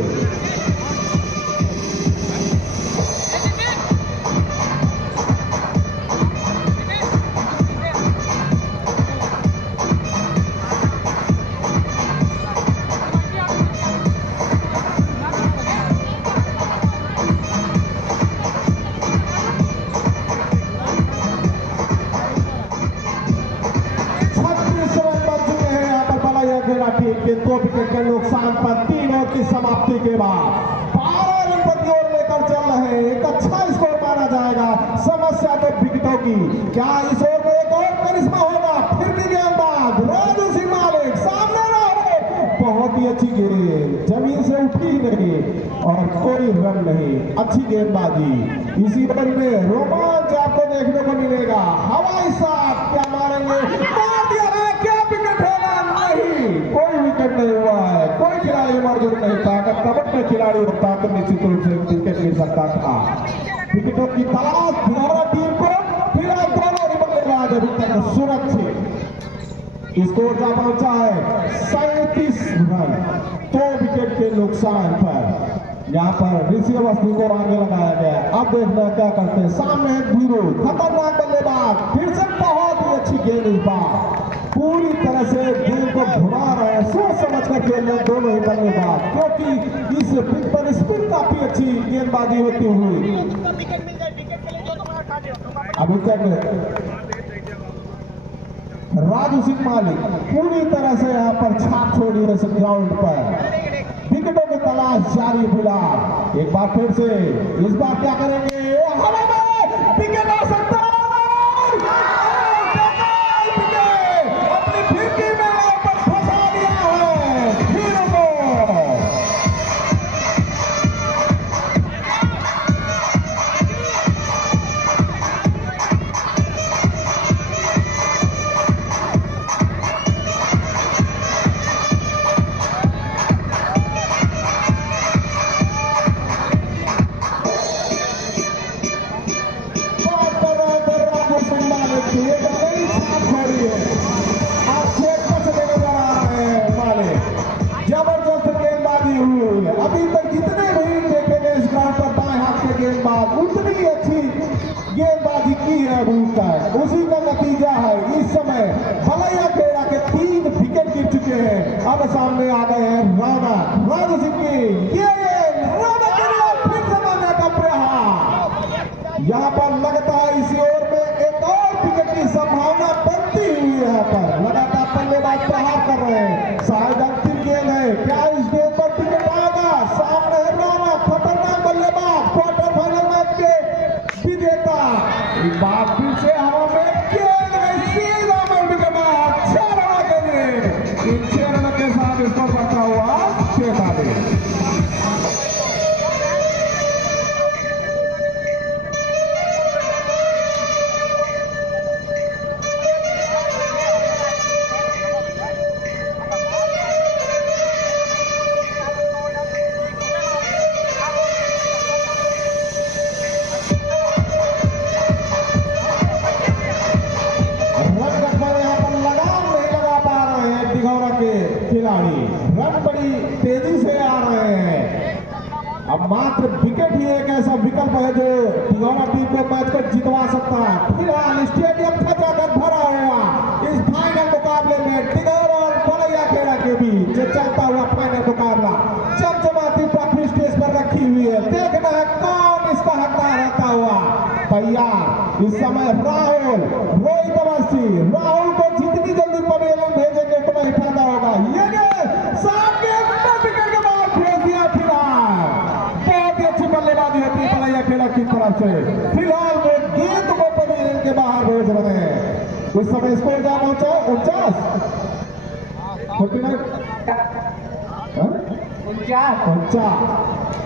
के 2 विकेट के नुकसान पर 3 ओवर की समाप्ति के बाद 12 रन प्रति ओवर लेकर चल रहे हैं। एक अच्छा स्कोर माना जाएगा। समस्या तो विकेटों की, क्या इस ओवर में एक और करिश्मा होगा? फिर भी गेंदबाज राजू सिंह मालिक सामने ना हो, बहुत ही अच्छी गेंद, जमीन से उठी नहीं और कोई रन नहीं। अच्छी गेंदबाजी। इसी ओवर में रोमांच आपको देखने को मिलेगा। हवाई साथ क्या मारेंगे, मार दिया है, क्या विकेट होगा? नहीं, कोई विकेट नहीं हुआ है, कोई खिलाड़ी मौजूद नहीं था। अगर कबड्डी में खिलाड़ी होता तो निश्चित रूप से विकेट मिल सकता था। विकेटों की तलाश दिघौरा टीम को। फिलहाल दोनों ही बल्लेबाज अभी तक सुरक्षित। स्कोर जा पहुंचा है 37 रन 2 विकेट के नुकसान पर। यहाँ पर ऋषि अवस्थी को आगे लगाया गया। अब देखना क्या करते हैं। सामने है धीरू, खतरनाक बल्लेबाज, फिर से बहुत ही अच्छी गेंद इस बार, पूरी तरह से गेंद को घुमा रहे हैं, सोच समझ कर खेल रहे दोनों ही बल्लेबाज, क्योंकि इस पिच पर स्पिन काफी अच्छी गेंदबाजी होती हुई। अभी तक राजू सिंह मालिक पूरी तरह से यहाँ पर छाप छोड़ी है ग्राउंड पर। विकेटों की तलाश जारी। फिलहाल एक बार फिर से, इस बार क्या करेंगे? हवा में विकेट आ सकता है, अपनी फिरकी में यहाँ पर फंसा दिया है धीरू को। जबरदस्त गेंदबाजी हुई है। अभी तक जितने भी देखे गए इस ग्राउंड पर बाएं हाथ के गेंदबाज, उतनी अच्छी गेंदबाजी की है अभी तक। उसी का नतीजा है इस समय बलैया खेड़ा के 3 विकेट गिर चुके हैं। अब सामने आ गए हैं राणा, राजू सिंह की ये राणा के लिए फिर से मारने का प्रयास। यहाँ पर लगता है इसी ओवर में एक और विकेट की संभावना बनती हुई है। यहाँ पर लगातार बल्लेबाज प्रहार कर रहे हैं। शायद अंतिम गेंद है, क्या इस गेंद पर विकेट आएगा? सामने है राणा, खतरनाक बल्लेबाज, क्वार्टर फाइनल मैच के विजेता। एक बार फिर से हवा में गेंद बड़ी तेजी से आ रहे हैं। अब मात्र विकेट ही एक ऐसा विकल्प है जो तिगोना टीम को मैच को जितवा सकता है। फिलहाल स्टेडियम खचाखच भरा हुआ इस फाइनल मुकाबले में तिगोना और बलैया खेड़ा के बीच जो चलता हुआ फाइनल मुकाबला चमचमाती ट्रॉफी स्टेज पर रखी हुई है। देखना है कौन इसका हकदार रहता हुआ। तैयार इस समय राहुल, रोहित अवस्थी। राहुल को जितनी जल्दी पवेलियन भेजेंगे उतना ही फायदा होगा। ये सामने विकेट के बाद भेज दिया। फिलहाल बहुत ही अच्छी बल्लेबाजी होती है बलैया खेड़ा की तरफ से। फिलहाल वो गेंद को पवेलियन के बाहर भेज रहे हैं। उस समय स्कोर क्या पहुंचा? 49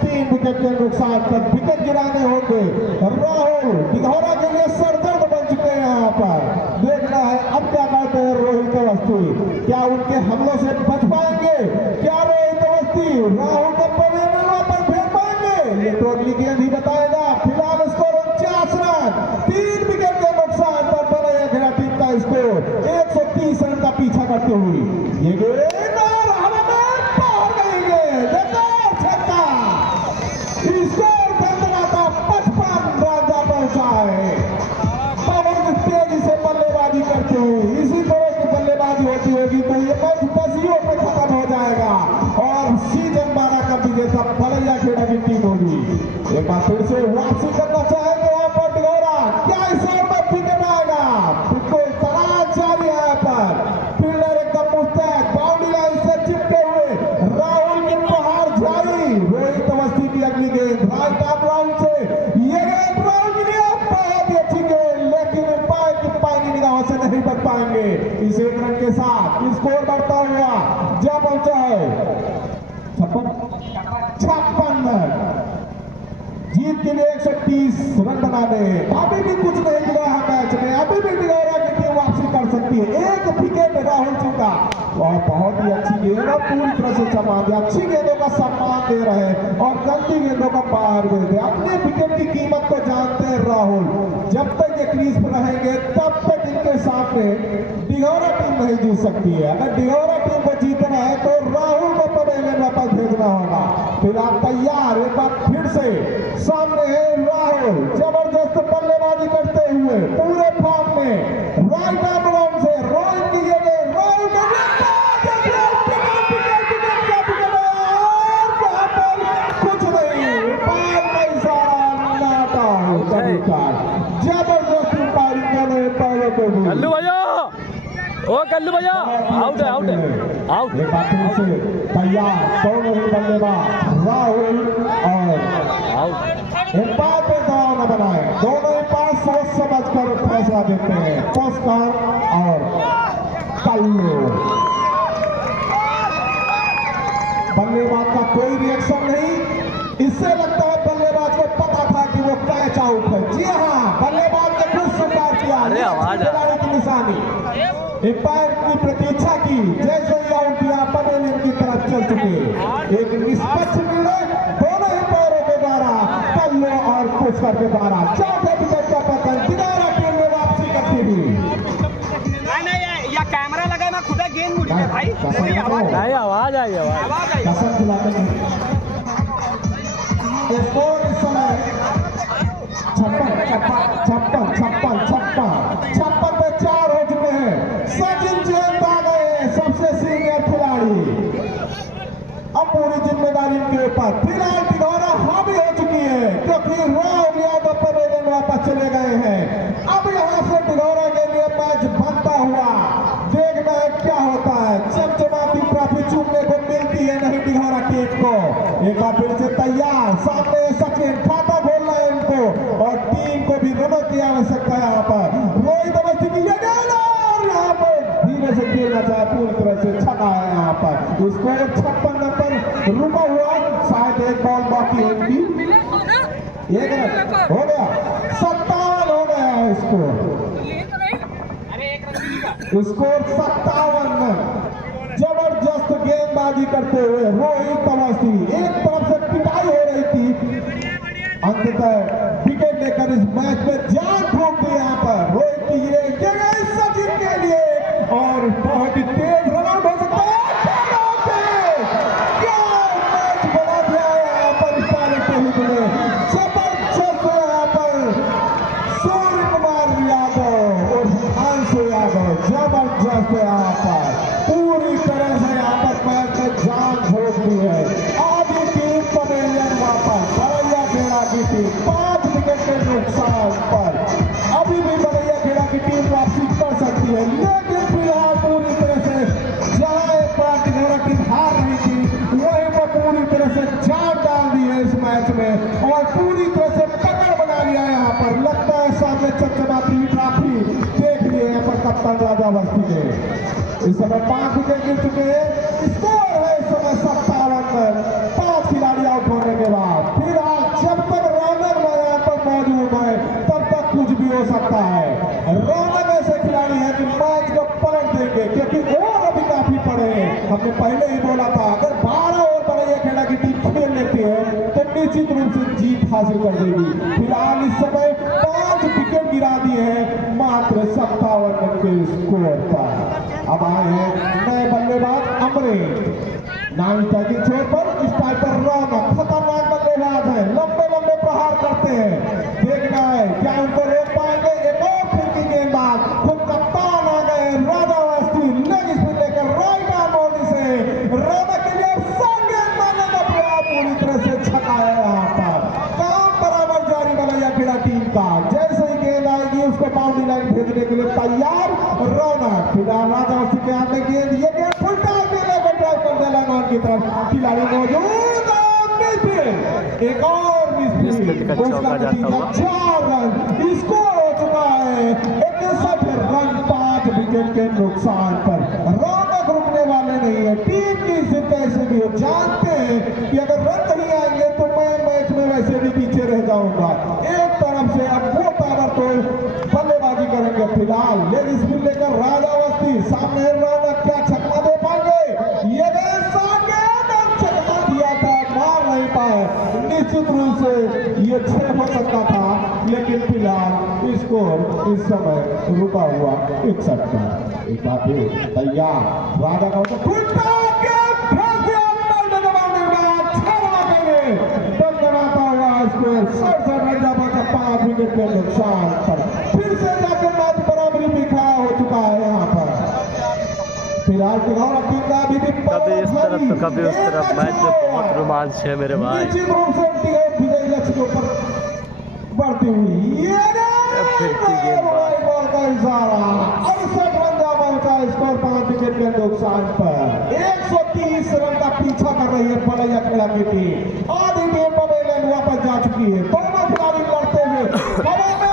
3 विकेट के नुकसान पर विकेट गिराने होंगे। राहुल दिघौरा के लिए सरदर्द बन चुके हैं। यहाँ पर देखना है अब क्या करते हैं रोहित अवस्थी। क्या उनके हमलों से बच पाएंगे? क्या रोहित अवस्थी राहुल को पवेलियन वापस भेज पाएंगे? ये तो अगली गेंद ही बताएगा। फिलहाल स्कोर 49 रन। 3 विकेट के नुकसान पर बलैया खेड़ा टीम का स्कोर 130 रन का पीछा करते हुए ये गेंद इसी तरह की बल्लेबाजी होती होगी तो ये मैच 10 में खत्म हो जाएगा और सीजन 12 का विजेता बलैया खेड़ा की टीम होगी। एक बार फिर से वापसी करना चाहेंगे यहाँ पर तिगोरा। क्या इस ओवर में विकेट आएगा? बिल्कुल तलाश जारी है यहाँ पर। फील्डर एकदम मुस्तैद, बाउंड्री लाइन से चिपके हुए। राहुल की प्रहार जारी। रोहित अवस्थी की अगली गेंद राइट आर्म राउंड से। ये गेंद राहुल की लिए बहुत ही अच्छी गेंद, लेकिन पानी निगाहों से नहीं बच पाएंगे। इस 1 रन के साथ स्कोर बढ़ता हुआ जा पहुंचा है 56 रन। जीत के लिए 130 रन बनाने। अभी भी कुछ नहीं मिला है मैच में। अभी भी तिगोरा की टीम वापसी कर सकती है। 1 विकेट राहुल सिंह का और बहुत ही अच्छी गेंद और पूरी तरह से चमा दिया। अच्छी गेंदों का सम्मान दे रहे हैं और गंदी गेंदों का बाहर भेज दे। अपने विकेट की कीमत को जानते हैं राहुल। जब तक ये क्रीज पर रहेंगे तब तक इनके सामने तिगोरा टीम नहीं जीत सकती है। अगर तिगोरा टीम को जीतना है तो राहुल को पवेलियन वापस भेजना होगा। फिर आप तैयार। एक बार फिर से सामने है राहुल, जबरदस्त बल्लेबाजी करते हुए पूरे फॉर्म में। राइट आर्म राउंड से रोहित की गेंद, राहुल कुछ नहीं, बाल का इशारा नाटा जबरदस्त पारी करने पहले को कल्लू भैया, ओ कल्लू भैया, आउट है, आउट है, आउट। एक बार फिर से तैयार दोनों ही बल्लेबाज राहुल और आउट। एम्पायर पे दबाव न बनाए। दोनों ही पास सोच समझ कर फैसला देते हैं। पुरस्कार और कल्लू। बल्लेबाज का कोई रिएक्शन नहीं। इससे लगता है बल्लेबाज को पता था कि वो कैच आउट है। जी हाँ, बल्लेबाज ने खुद स्वीकार किया। अरे आवाज खिलाड़ी की निशानी। एम्पायर की प्रतीक्षा की। जैसे ही आउट दिया पवेलियन की तरफ चल चुके। एक निष्पक्ष निर्णय दोनों ही पैरों के द्वारा, कल्लू और पुष्कर के द्वारा। चौथे विकेट का पतन तिगोरा टीम में वापसी करती हुई। या कैमरा लगा मैं खुदा गेंद मुड़ गया भाई। नहीं, आवाज आई, आवाज आई। कसम खिलाते हैं। स्कोर इस समय 56 पे 4 हो चुके हैं। सचिन जैन आ गए सबसे सीनियर खिलाड़ी। अब पूरी जिम्मेदारी इनके ऊपर। फिलहाल तिगोरा हावी हो चुकी है क्योंकि राहुल यादव पवेलियन वापस चले गए हैं। अब यहाँ से तिगोरा के लिए मैच बनता हुआ देखना है क्या होता है। चमचमाती ट्रॉफी चूमने को मिलती है नहीं तिगोरा टीम को। एक बार फिर से तैयार। सामने सचिन, खाता खोलना है इनको और टीम को भी रनों की आवश्यकता है। यहाँ पर रोहित अवस्थी की ये गेंद और यहाँ पर धीरे से खेलना चाहे, पूरी तरह से छका है। यहाँ पर स्कोर 56 रन पर रुका हुआ। शायद एक बॉल बाकी है इनकी। 1 रन हो गया। 57 हो गया है स्कोर। Score 57 run. जबरदस्त गेंदबाजी करते हुए रोहित अवस्थी। एक तरफ से पिटाई हो रही थी, अंततः विकेट लेकर इस मैच में जान फूंक दी। यहाँ पर रोहित की ये सचिन के लिए और बहुत ही तेज रन आउट हो सकता है। जबरदस्त यहाँ पर पूरी तरह से यहाँ पर मैच में जान झोंक दी है। आधी टीम पवेलियन वापस बड़ैया खेड़ा की टीम 5 विकेट के नुकसान पर अभी भी बड़ैया खेड़ा की टीम वापसी कर सकती है, लेकिन फिलहाल पूरी तरह से जहाँ एक बार टिघोरा टीम हार रही थी वहीं पर पूरी तरह से जान डाल दी है इस मैच में और पूरी तरह से पकड़ बना लिया है। यहाँ पर लगता है सामने चमचमाती हुई ट्रॉफी देख लिए यहाँ पर कप्तान राजावस्ती ने। इस समय 5 विकेट गिर चुके हैं, स्कोर है इस समय 57 रन 5 खिलाड़ी आउट होने के बाद। फिलहाल जब तक रौनक मैदान पर मौजूद है तब तक कुछ भी हो सकता है। रौनक ऐसे खिलाड़ी है कि मैच को पलट देंगे क्योंकि ओवर अभी काफी पड़े हैं। हमने पहले ही बोला था अगर 12 ओवर बड़ैया खेड़ा की टीम खेल लेती है तो निश्चित रूप से जीत हासिल कर देगी। फिलहाल इस समय 5 विकेट गिरा दिए हैं मात्र 57 रन के स्कोर पर। अब आए हैं नए बल्लेबाज अमरीन, 9 टैकिंग छोर पर इस टाइप पर रौनक खतरनाक बल्लेबाज है, लंबे लंबे प्रहार करते हैं। देखना है क्या उनको रोक पाएंगे। एक और फिरकी गेंदबाज खुद कप्तान आ गए राजावस्ती, लेग स्पिन लेकर राइट आर्म बॉलिंग से रौनक के लिए गेंद मारने का प्रयास पूरी तरह से छका है। यहाँ पर काम बराबर जारी बलैया खेड़ा टीम का, जैसे ही गेंद आएगी उसको बाउंड्री लाइन भेजने के लिए तैयार रौनक। फिलहाल राजावस्ती के हाथ में गेंद, ये गेंद फुलटा देने को ड्राइव कर दे लाइन की तरफ, खिलाड़ी मौजूद एक और मिसफील्ड का चौका जाता हुआ 4 रन स्कोर हो चुका है 61 रन 5 विकेट के नुकसान पर। रौनक रुकने वाले नहीं है, टीम की जिद ऐसे भी हो, जानते हैं कि अगर रन नहीं आएंगे तो मैं मैच में वैसे भी पीछे रह जाऊंगा। एक तरफ से अब वो ताबड़तोड़ बल्लेबाजी करेंगे। फिलहाल लेग स्पिन लेकर राजावस्ती, सामने रौनक, क्या छक्का दे पाएंगे? ये छक्का दिया था, मार नहीं पाए। निश्चित रूप से ये 6 हो सकता था, लेकिन फिलहाल स्कोर इस समय रुका हुआ 61 का। एक बार फिर तैयार राजा का स्कोर 67 रन जमा 5 विकेट के नुकसान पर फिर से जाकर मैच बराबरी में खड़ा हो चुका है। यहाँ पर फिलहाल टिघोरा टीम का अभी भी कभी इस तरफ तो कभी उस तरफ मैच में बहुत रोमांच है मेरे भाई। निश्चित रूप से टिघोरा विजय लक्ष्य के ऊपर बढ़ती हुई बॉल का इशारा 68 रन जा पहुंचा, स्कोर 5 विकेट के नुकसान पर। 130 रन का पीछा कर रही है बलैया खेड़ा की टीम। आधी टीम पवेलियन वापस जा चुकी है, दोनों खिलाड़ी लड़ते हुए हवा में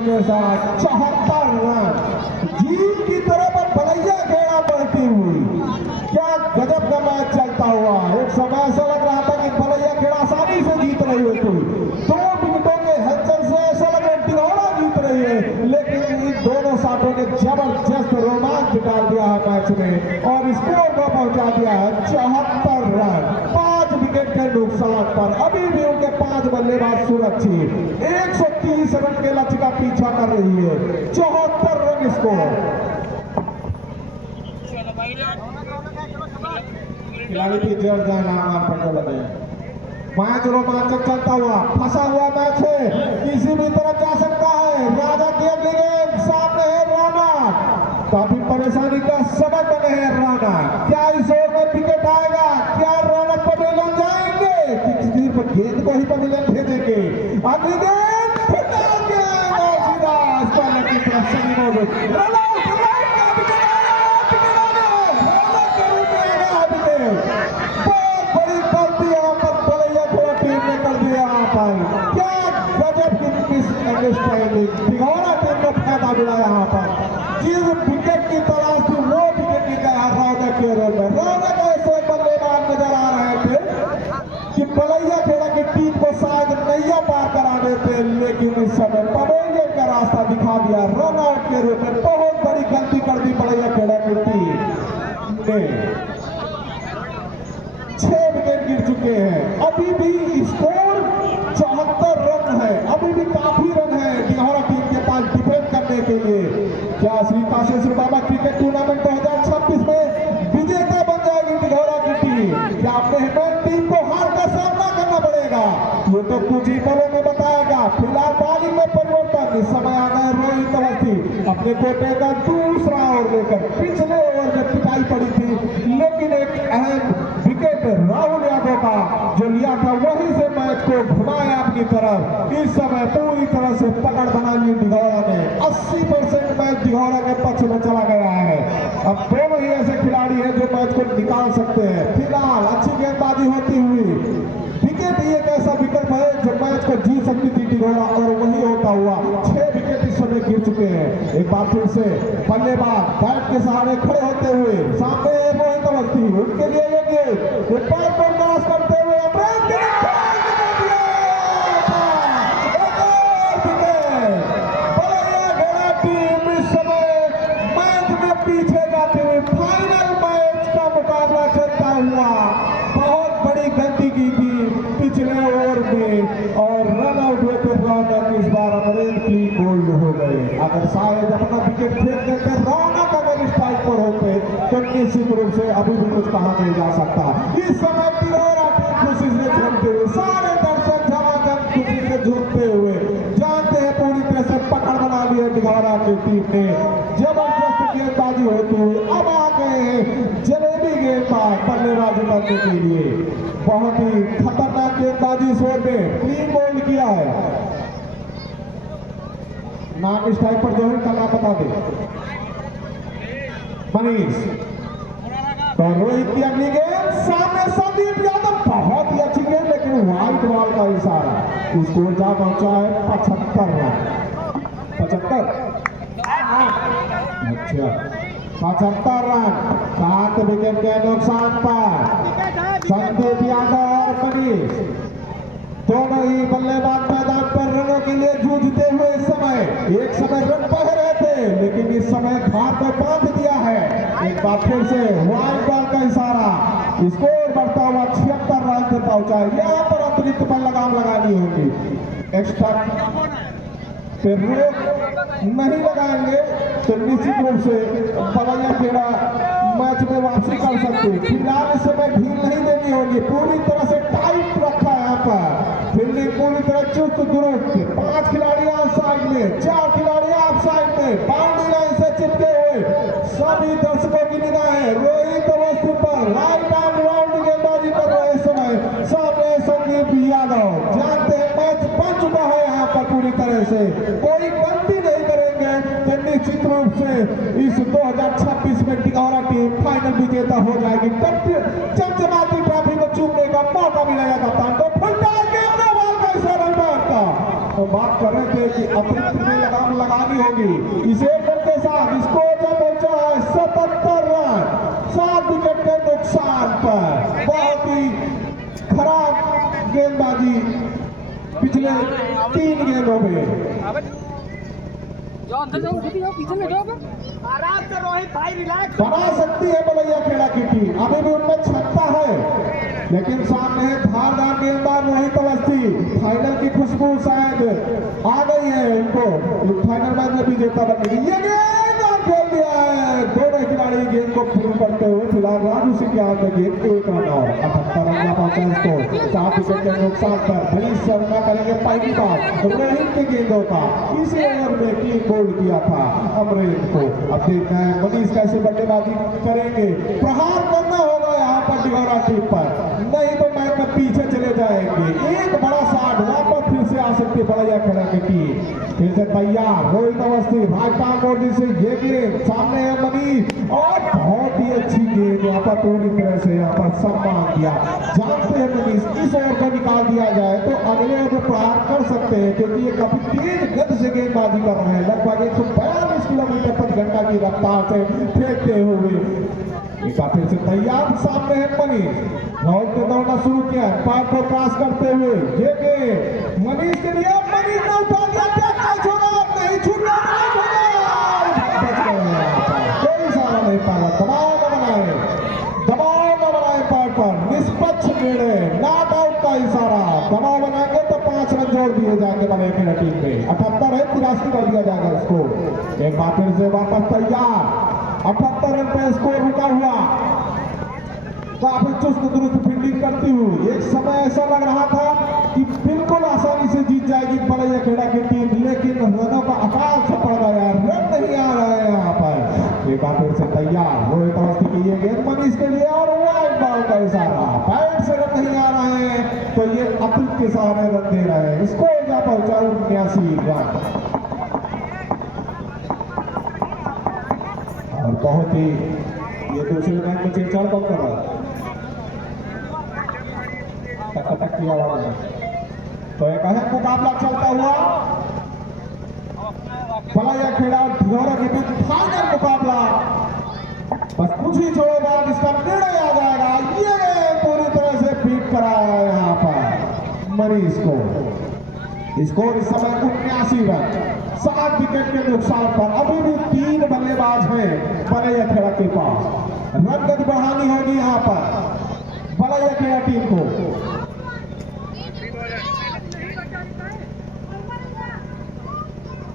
के साथ 74 रन जीत की तरफ बलैया खेड़ा बढ़ती हुई। क्या गजब का मैच चलता हुआ। एक समय ऐसा लग रहा था कि बलैया खेड़ा आसानी से जीत रही है, 2 विकेटों के हलचल से ऐसा लग रहा है टिघोरा जीत रही है, लेकिन इन दोनों साथों ने जबरदस्त रोमांच डाल दिया है मैच में और स्कोर को पहुंचा दिया है 74 रन 5 विकेट के नुकसान पर। अभी भी उनके 5 बल्लेबाज सुरक्षित 130 रन के लक्ष्य का पीछा कर रही है, 74 रन स्कोर। खिलाड़ी की जोर जाए नाम लगे। मैच रोमांचक चलता हुआ, फंसा हुआ मैच है, किसी भी तरफ जा सकता है। राजा की अगली गेंद, सामने है रौनक, काफी परेशानी का सबब बने हैं रौनक। क्या इस ओवर में विकेट आएगा? क्या रौनक पवेलियन जाएंगे? किस तीर पर गेंद को ही पवेलियन भेजेंगे? अगली गेंद टिघोरा टीम को फायदा मिला यहाँ पर। जिस विकेट की तलाश थी वो विकेट निकाला रौनक के रोल में। रौनक ऐसे बल्लेबाज नजर आ रहे थे कि बलैया खेड़ा की टीम को शायद नैया पार करा देते, लेकिन इस समय पवेलियन का रास्ता दिखा दिया रनआउट के रूप में। बहुत बड़ी गलती कर दी बलैया खेड़ा की टीम ने। 6 विकेट गिर चुके हैं, अभी भी स्कोर 74 रन है, अभी भी काफी रन है टिघोरा टीम के पास डिफेंड करने के लिए। क्या श्री काशेश्वर बाबा क्रिकेट टूर्नामेंट 2026 में विजेता बन जाएगी टिघोरा की टीम? क्या अपने टीम को हार निकोटे का दूसरा ओवर लेकर पिछले ओवर में पिटाई पड़ी थी, लेकिन एक अहम विकेट राहुल यादव का जो लिया था वहीं से मैच को घुमाया अपनी तरफ। इस समय पूरी तरह से पकड़ बना ली दिघौड़ा ने। 80% मैच दिघौड़ा के पक्ष में चला गया है। अब दोनों ही ऐसे खिलाड़ी हैं जो मैच को निकाल सकते हैं। फिलहाल अच्छी गेंदबाजी होती हुई विकेट ही एक ऐसा विकल्प है जो मैच को जीत सकती थी दिघौड़ा, और वही होता हुआ 6 विकेट इस समय गिर चुके हैं। एक बार फिर से बल्लेबाज बैट के सहारे खड़े होते हुए सामने रोहित अवस्थी, उनके लिए ये गेंद पैर पर क्रॉस करते हुए टीम इस समय मैच में पीछे जाते हुए फाइनल मैच का मुकाबला चलता हुआ। बहुत बड़ी गलती की थी पिछले ओवर में और रन आउट हुए थे रौनक। इस बार अमरेंद्र क्लीन बोल्ड हो गए। अगर शायद अपना विकेट फेंक देकर रौनक अगर स्ट्राइक पर होते तो निश्चित रूप से अभी भी कुछ कहा नहीं जा सकता। इस समय तिरोरा खुशी से झूमते हुए, सारे दर्शक झमाझम खुशी से झूमते हुए जानते हैं पूरी तरह से पकड़ बना ली है दिघौड़ा की टीम ने। जबरदस्त गेंदबाजी होती हुई अब आ गए हैं जलेबी गेंदबाज बल्लेबाजी करने के लिए। बहुत ही खतरनाक गेंदबाजी इस ओवर में क्लीन बोल्ड किया है। नाम स्ट्राइक पर जो है का नाम बता दे मनीष। तो रोहित की अगली गेंद सामने संदीप यादव, बहुत ही अच्छी गेंद लेकिन व्हाइट बॉल का इशारा। स्कोर जा पहुंचा है 75 रन। 75 अच्छा 75 रन 7 विकेट के नुकसान पर संदीप यादव और मनीष दोनों ही बल्लेबाज मैदान पर रनों के लिए जूझते हुए इस समय एक समय रन बह रहे थे, लेकिन इस समय धार पर बांध दिया है। एक बार फिर से व्हाइट बॉल का इशारा। स्कोर बढ़ता हुआ 76 रन से पहुंचा है। यहाँ पर अतिरिक्त पर लगाम लगानी होगी। एक्स्ट्रा फिर रोक नहीं लगाएंगे तो निश्चित रूप से पवैया खेड़ा मैच में वापसी कर सकते। फिलहाल इस समय ढील नहीं देनी होगी। पूरी तरह से टाइट रखा है यहाँ पर। फील्डिंग पूरी तरह चुस्त दुरुस्त। 5 खिलाड़ी ऑफ साइड में, 4 खिलाड़ी ऑफ साइड में, बाउंड्री लाइन से चिपके हुए सभी दर्शकों की निगाहें रोहित अवस्थी पर। राइट आर्म राउंड गेंदबाजी कर रहे इस समय सामने संदीप यादव। जानते हैं मैच बन चुका है यहाँ पर पूरी तरह से। कोई गलती नहीं करेंगे तो निश्चित रूप से इस 2026 में दिघौड़ा टीम फाइनल विजेता हो जाएगी। चमचमाती ट्रॉफी को चूमने का मौका मिलेगा कप्तान को। तो बात कर रहे थे कि अतिरिक्त में लगाम लगानी होगी। इसे के साथ स्कोर पहुंचा है 77 रन 7 विकेट के नुकसान पर। बहुत ही खराब गेंदबाजी पिछले 3 गेंदों में। आराम से रोहित भाई रिलैक्स। बना सकती है बलैया खेड़ा की टीम, अभी भी उनमें क्षमता है, लेकिन सामने है धारदार गेंदबाज रोहित अवस्थी। फाइनल की खुशबू शायद आ गई है उनको, फाइनल मैच में विजेता बनेगी। ये गेंद और खेल दिया है। दोनों खिलाड़ी गेंद को पूर्ण करते हुए फिलहाल राजू सिंह के हाथ में गेंद 1 रन और 78 रन पहुंचा इसको। 7 विकेट के नुकसान पर मनीष शर्मा करेंगे पहली बार रोहित की गेंदों का। इसी ओवर में क्लीन बोल्ड किया था अमरेंद्र को। अब देखना है मनीष कैसे बल्लेबाजी करेंगे। प्रहार करना होगा यहाँ पर दिघौड़ा टीम पर, नहीं तो मैच में पीछे चले जाएंगे। एक बड़ा शॉट वापस फिर से आ सकती है बलैया खेड़ा की टीम। फिर से तैयार Rohit Awasthi, right arm boundary से ये गेंद सामने है मनीष और बहुत ही अच्छी गेंद यहाँ पर पूरी तरह से यहाँ पर सम्मान दिया। जानते हैं मनीष इस ओवर को निकाल दिया जाए तो अगले ओवर में प्रहार कर सकते हैं, क्योंकि ये काफी तेज गति से गेंदबाजी कर रहे हैं। लगभग 142 किलोमीटर प्रति घंटा की रफ्तार से फेंकते हुए। एक बार फिर से तैयार सामने है मनीष। राहुल ने दौड़ना शुरू किया, पार को क्रॉस करते हुए ये गेंद मनीष के लिए। मनीष ने उठा दिया, छोड़ा नहीं, छूटना कोई सारा नहीं पाया। दबाव न बनाए पार पर निष्पक्ष निर्णय, नॉट आउट का इशारा। दबाव बनाएंगे तो 5 रन जोड़ दिए जाएंगे बलैया खेड़ा टीम में। 78 है 83 कर दिया जाएगा इसको। एक बार फिर से वापस तैयार। 78 रन पे स्कोर रुका हुआ। काफी चुस्त दुरुस्त फील्डिंग करती हुई। एक समय ऐसा लग रहा था कि बिल्कुल आसानी से जीत जाएगी बलैया खेड़ा की टीम, लेकिन रनों का अकाल से पड़ गया। रन नहीं आ रहा रोहित अवस्थी की ये गेंद मनीष के लिए और वाइड बॉल का इशारा। बैट से रन नहीं आ रहे हैं तो ये अतुल के सामने रन दे रहे हैं। स्कोर जा पहुंचा 79 रन। और बहुत ही ये दूसरे मैच में छेड़छाड़ कम कर रहा है, टक किया आवाज है। तो एक अहम मुकाबला चलता हुआ पलाया खेड़ा और ढिंढोरा के बीच फाइनल मुकाबला। बस कुछ ही छोड़ो बाद इसका निर्णय आ जाएगा। ये पूरी तरह से बीट कराया है यहाँ पर मनीष को। स्कोर इस समय 79 रन, 7 विकेट के नुकसान पर। अभी भी 3 बल्लेबाज हैं पलाया खेड़ा के पास। रन गति बढ़ानी होगी यहाँ पर पलाया खेड़ा टीम को।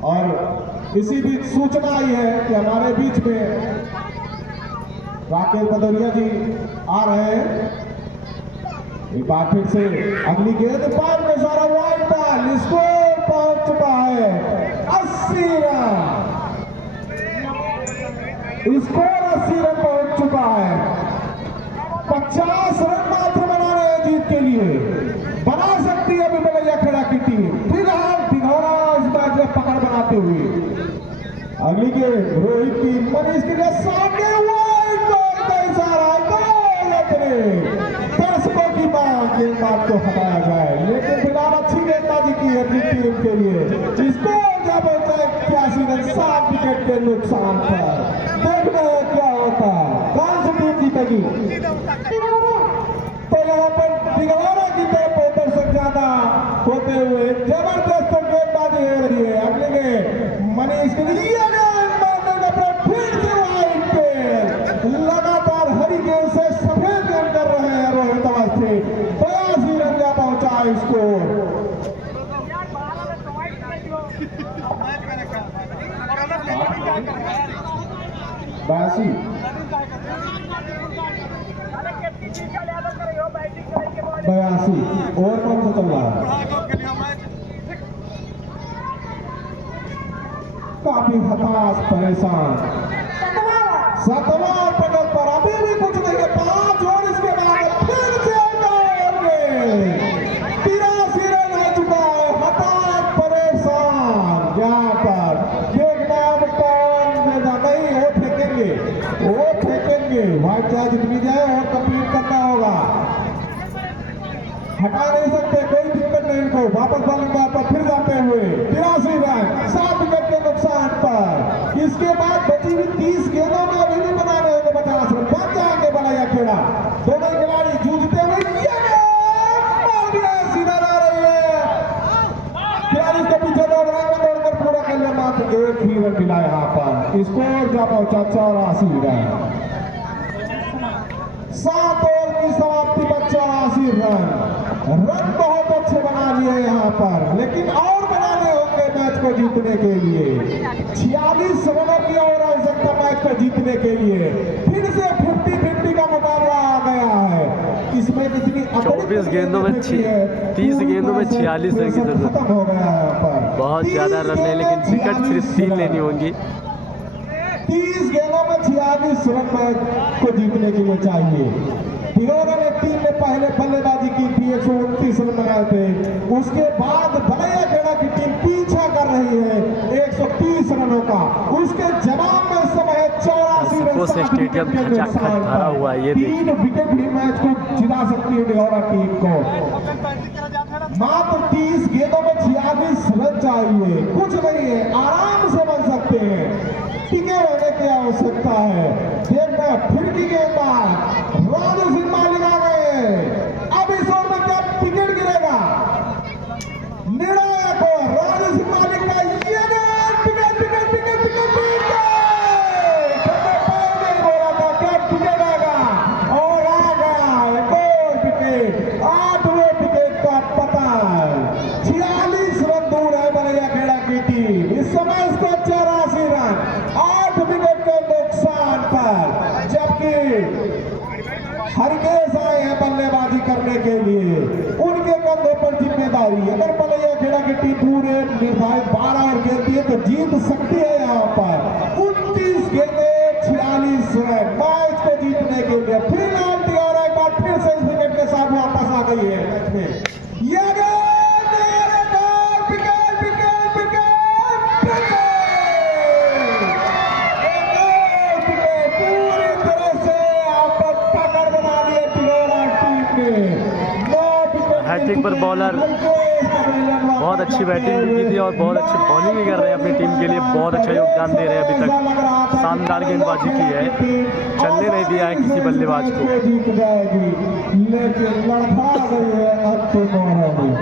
और इसी बीच सूचना आई है कि हमारे बीच में राकेश भदौरिया जी आ रहे हैं। एक बार फिर से अगली गेंद पार में सारा वाइड बॉल। स्कोर पहुंच चुका है 80 रन। स्कोर 80 रन पहुंच चुका है। 50 रन मात्र बना रहे हैं जीत के लिए। बना सकती है अभी बलैया खेड़ा की टीम। फिलहाल ढिंढोरा इस मैच में पकड़ बनाते हुए। अगली गेंद रोहित की मनीष के लिए सामने वाइड बॉल का इशारा। दर्शकों की मांग गेंदबाज को हटाया जाए, लेकिन फिलहाल अच्छी गेंदबाजी की है अपनी टीम के लिए। जिसको जब 81 रन 7 विकेट के नुकसान पर। देखना है क्या होता है, कौन सी टीम जीतेगी। तो यहाँ पर ढिंढोरा की तरफ दर्शक ज्यादा होते हुए जबरदस्त गेंदबाजी हो रही है। अगले में मनीष के लिए फिर से वाइड पे लगातार हरी गेंद से सफेद गेंद कर रहे हैं रोहित अवस्थी। 82 रन जा पहुंचा स्कोर। 82 और कौन सा चल रहा है। काफी हताश परेशान 7वां पदक पर अभी भी कुछ नहीं है। 5 और इसके बाद फिर से 83 रन हो चुका है। हताश परेशान यहाँ पर देखना अब कौन देगा। नहीं वो फेंकेंगे व्हाइट चाहे जितनी जाए और कंप्लीट करना होगा। हटा नहीं सकते, कोई दिक्कत नहीं इनको। वापस बल्लेबाज पर फिर जाते हुए 83 रन 7 विकेट के नुकसान पर। इसके बाद बची हुई 30 गेंदों में अभी भी बनाने होंगे 50 रन। बन जाएंगे बलैया खेड़ा। दोनों खिलाड़ी जूझते हुए सीधा जा रही है। खिलाड़ी के पीछे दौड़ रहे हैं, दौड़कर पूरा कर लिया। मात्र 1 ही रन मिला यहाँ पर। स्कोर जा पहुंचा 84 रन। 7 ओवर की समाप्ति पर 84 रन। रन बहुत अच्छे बना लिए यहाँ पर, लेकिन और बनाने होंगे मैच को जीतने के लिए। 46 रनों की और आवश्यकता मैच को जीतने के लिए। फिर से 50-50 का मुकाबला आ गया है। इसमें जितनी 24 गेंदों में 30 गेंदों में 46 रन की जरूरत खत्म हो गया है यहाँ पर। बहुत ज्यादा रन है, लेकिन विकेट सिर्फ 3 लेनी होंगी। 30 गेंदों में 46 रन मैच को जीतने के लिए चाहिए। ढिंढोरा ने टीम ने पहले बल्लेबाजी की थी, 129 रन बनाए थे। उसके बाद बलैया खेड़ा की टीम पीछा कर रही है 130 रनों का। उसके जवाब में समय 84 रन। स्टेडियम भरा हुआ है, ये 3 विकेट भी मैच को जिता सकती है ढिंढोरा टीम को। मात्र 30 गेंदों में 46 रन चाहिए, कुछ नहीं है, आराम से बन सकते हैं। टिके रहने की आवश्यकता है। देखना फिर की गेंदबाज राजू सिंह मालिक आ गए। अब इस ओवर में क्या विकेट गिरेगा। निर्णायक हो राजू सिंह मालिक का ये बोला था क्या विकेट आएगा और आ गया एक और विकेट। 8वें विकेट का पता है। 46 रन दूर है बलैया खेड़ा की टीम। इस समय इसको 84 रन 8 विकेट के नुकसान पर। जबकि हरकेश आए हैं बल्लेबाजी करने के लिए, उनके कंधों पर जिम्मेदारी। अगर बलैया खेड़ा की टीम पूरे निर्धारित 12 और खेलती है तो जीत सकती है यहाँ पर। 29 गेंदें 46 रन। हैट्रिक पर बॉलर बहुत अच्छी बैटिंग भी की थी और बहुत अच्छी बॉलिंग भी कर रहे हैं अपनी टीम के लिए, बहुत अच्छा योगदान दे रहे हैं। अभी तक शानदार गेंदबाजी की है, चलने नहीं दिया है किसी बल्लेबाज को। जीत जाएगी लेकिन लड़खड़ा गई है अंतिम ओवर में।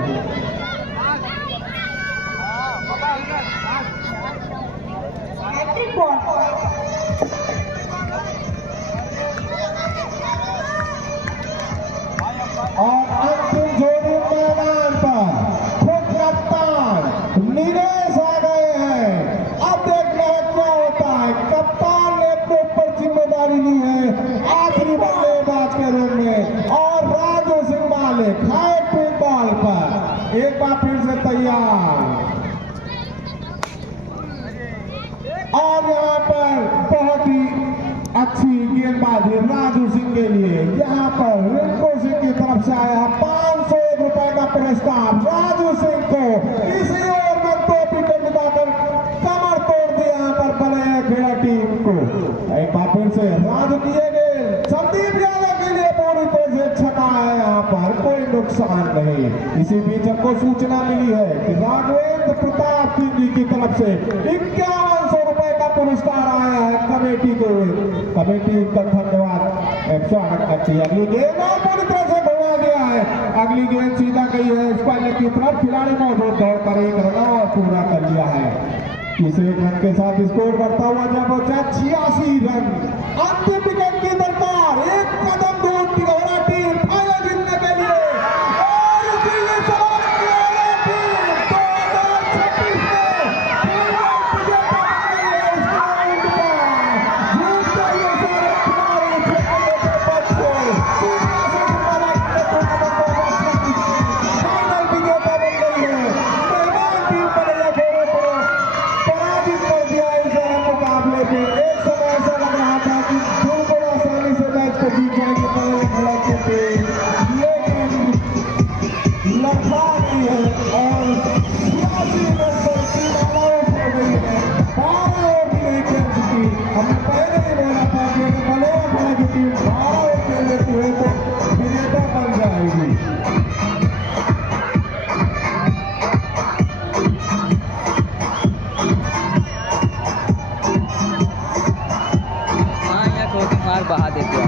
और अंतिम जोड़ी मैदान पर खुद कप्तान निवेश आ गए हैं। अब देखना है क्या होता है। कप्तान ने अपने ऊपर जिम्मेदारी ली है आखिरी बल्लेबाज के रूप में और राजू सिंह मालिक हैट्रिक बॉल पर एक बार फिर से तैयार। और यहाँ पर बहुत ही अच्छी गेंदबाजी राजू सिंह के लिए। यहाँ पर रिंकू सिंह की तरफ से आया 501 रुपए का पुरस्कार राजू सिंह को। इसी ओवर में 2 विकेट दिखाकर कमर तोड़ दिया यहाँ पर बने खेड़ा टीम को। एक बार फिर से राजू किए गए संदीप यादव के लिए पूरी तरह से छका है, यहाँ पर कोई नुकसान नहीं। इसी बीच हमको सूचना मिली है कि राघवेंद्र प्रताप सिंह जी की तरफ से 5100 रुपए का पुरस्कार आया है कमेटी को। कमेटी का धन्यवाद स्वागत करती है। अगली गेंद और पूरी तरह से घुमा गया है, अगली गेंद सीधा गई है स्पाइनर की तरफ। खिलाड़ी मौजूद दौड़ कर 1 रन और पूरा कर लिया है। तीसरे रन के साथ स्कोर बढ़ता हुआ जब पहुंचा 86 रन। अंतिम विकेट की दरकार, एक कदम दूर तिगोरा टीम फाइनल जीतने के लिए। और इसीलिए सवाल किया है टीम 2026 में मार बहा देते